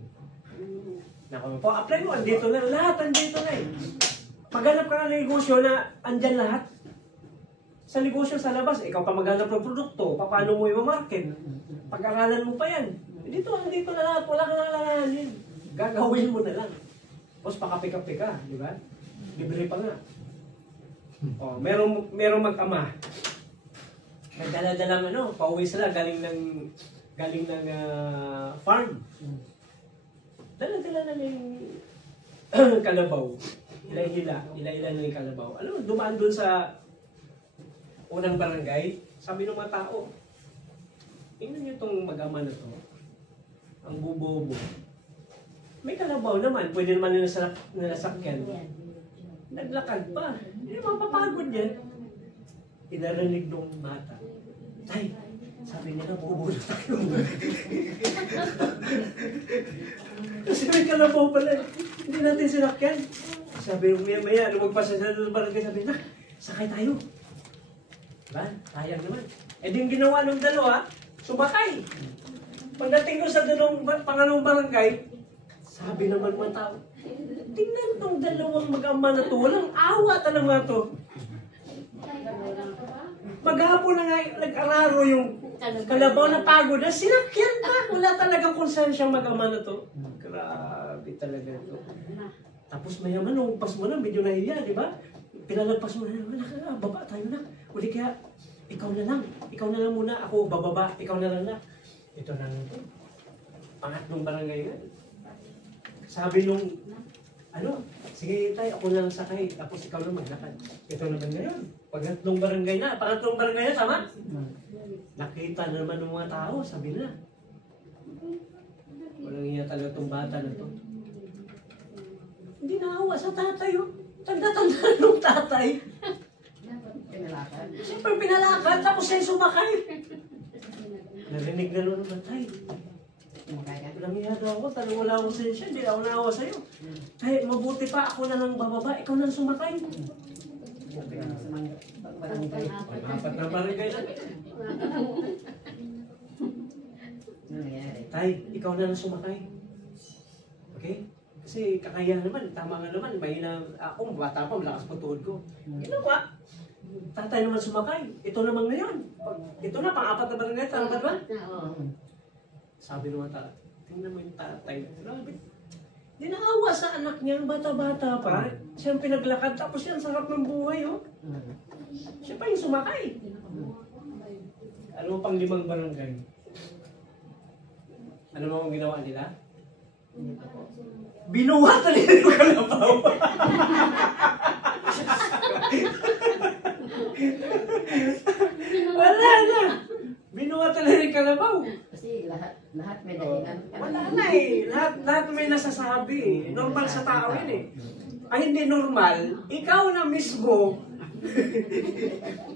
Naku po, apply mo. Andito na. Lahat andito na eh. Maghanap ka ng negosyo na andyan lahat. Sa negosyo sa labas, ikaw pa maghanap ng produkto. Paano mo i-market? Pag-aralan mo pa yan. Andito na lahat. Wala kang alalahanin. Gagawin mo na lang. Tapos pakape-kape ka, di ba? Libre pa nga. Oh, merong mag-ama. Nagdala-dalang pauwi sila galing ng farm. Dala-dala na yung kalabaw. Ila-ila na yung kalabaw. Alam mo, dumaan dun sa unang barangay, sabi ng mga tao, tingnan nyo itong mag-ama na to. Ang bubo-bubo. May kalabaw naman, pwede naman nilasakyan. Naglakad pa. Hindi mapapagod yan. Inarinig nung mata. Tay, sabi nila, bubulot tayo. Kasi may kalabaw pala. Hindi natin sinakyan. Sabi nung maya-maya, lumagpas na sa barangay, sabi na, sakay tayo. Diba? Sayang naman. Eh di yung ginawa ng dalawa, sumakay. Pagdating ko sa pangalawang barangay, sabi naman mga tao, tingnan tong dalawang mag-ama na to, walang awa talaga to. Maghapon na nga, nag-araro yung kalabaw na pagod na, sinakyan pa. Wala talagang konsensyang mag-ama na to. Grabe talaga to. Tapos mayaman, nung pas mo na, medyo nahiya, di ba? Pinalagpas mo na, baba tayo na. Uli kaya, ikaw na lang muna, ako bababa, ikaw na lang na. Ito na lang to. Pangatlong barangay nga. Sabi nung, sige tayo, ako na lang sakay, tapos ikaw na maglakad. Ito naman ngayon. Pangatlong barangay na, tama? Nakita na naman ng mga tao, sabi na. Walang iya talaga itong bata na to. Hindi naawa sa tatay, oh. Tanda-tanda nung tatay. Pinalakad. Siyempre pinalakad, tapos siya sumakay. Narinig na nun naman, tay. Walang iya daw ako, talagang wala akong sensya, hindi ako naawa sa'yo. Tay, mabuti pa, ako na lang bababa, ikaw na lang sumakay. Sabi ka sa mga barangay. Apat na barangay lang. Nangyari. Tay, ikaw na lang sumakay. Okay? Kasi kakayahan naman, tama nga naman, mahina ako, bata pa, malakas pa tuhod ko. Ginawa. Tatay naman sumakay. Ito naman ngayon. Ito na, pang-apat na barangay, tama ba? Sabi naman tatay, tingnan mo yung tatay. Grabe. Di naawa sa anak niya, bata-bata pa. Siyang pinaglakad, tapos yan, sarap ng buhay, oh. Siya pa yung sumakay. Ano mo pang 5 barangay? Ano mo ang ginawa nila? Binuhatan nila yung kalabaw. Wala na. Binuhatan nila yung kalabaw. Kasi lahat may dahilan. Wala na eh. Lahat may nasasabi eh. Normal sa tao yun eh. Ang hindi normal, ikaw na mismo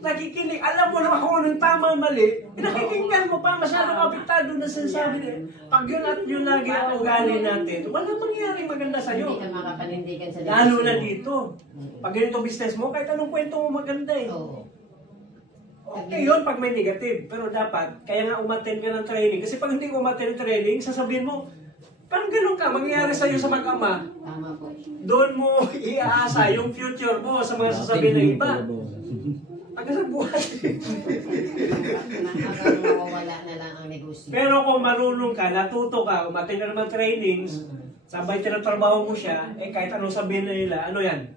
nakikinig. Alam mo naman kung anong tama mali. Nakikinggan mo pa, masyadong apektado na sinasabi niya. Pag yun at yun lagi ang ugali natin, wala mangyari maganda sa'yo. Hindi ka makapanindigan sa Lalo na dito. Pag ganito business mo, kahit anong kwento mo maganda eh. Oo. Okay yun pag may negative. Pero dapat, kaya nga umattend ka ng training. Kasi pag hindi ko umattend ng training, sasabihin mo, parang ganun ka, mangyayari sa'yo sa mag-ama. Tama po. Doon mo iaasa yung future mo sa mga sasabihin ng iba. Hanggang sa buhay. Hanggang mawawala na lang ang negosyo. Pero kung marunong ka, natuto ka, umattend ka naman trainings, sabay tinatrabaho mo siya, eh kahit anong sabihin na nila, ano yan?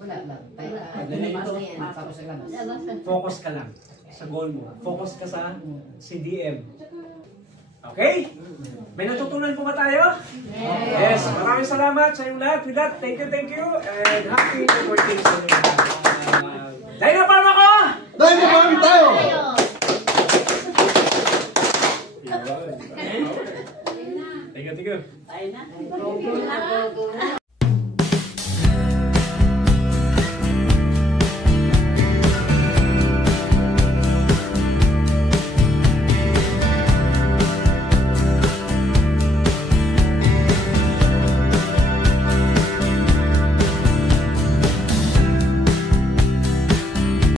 Wala lang. Labas na yan. Tapos sa labas. Focus ka lang sa goal mo. Focus ka sa CDM. Okay? May natutunan po ba tayo? Yes. Maraming salamat sa inyong lahat. With that, thank you, and happy birthday sa inyo. Dahil na pa ako!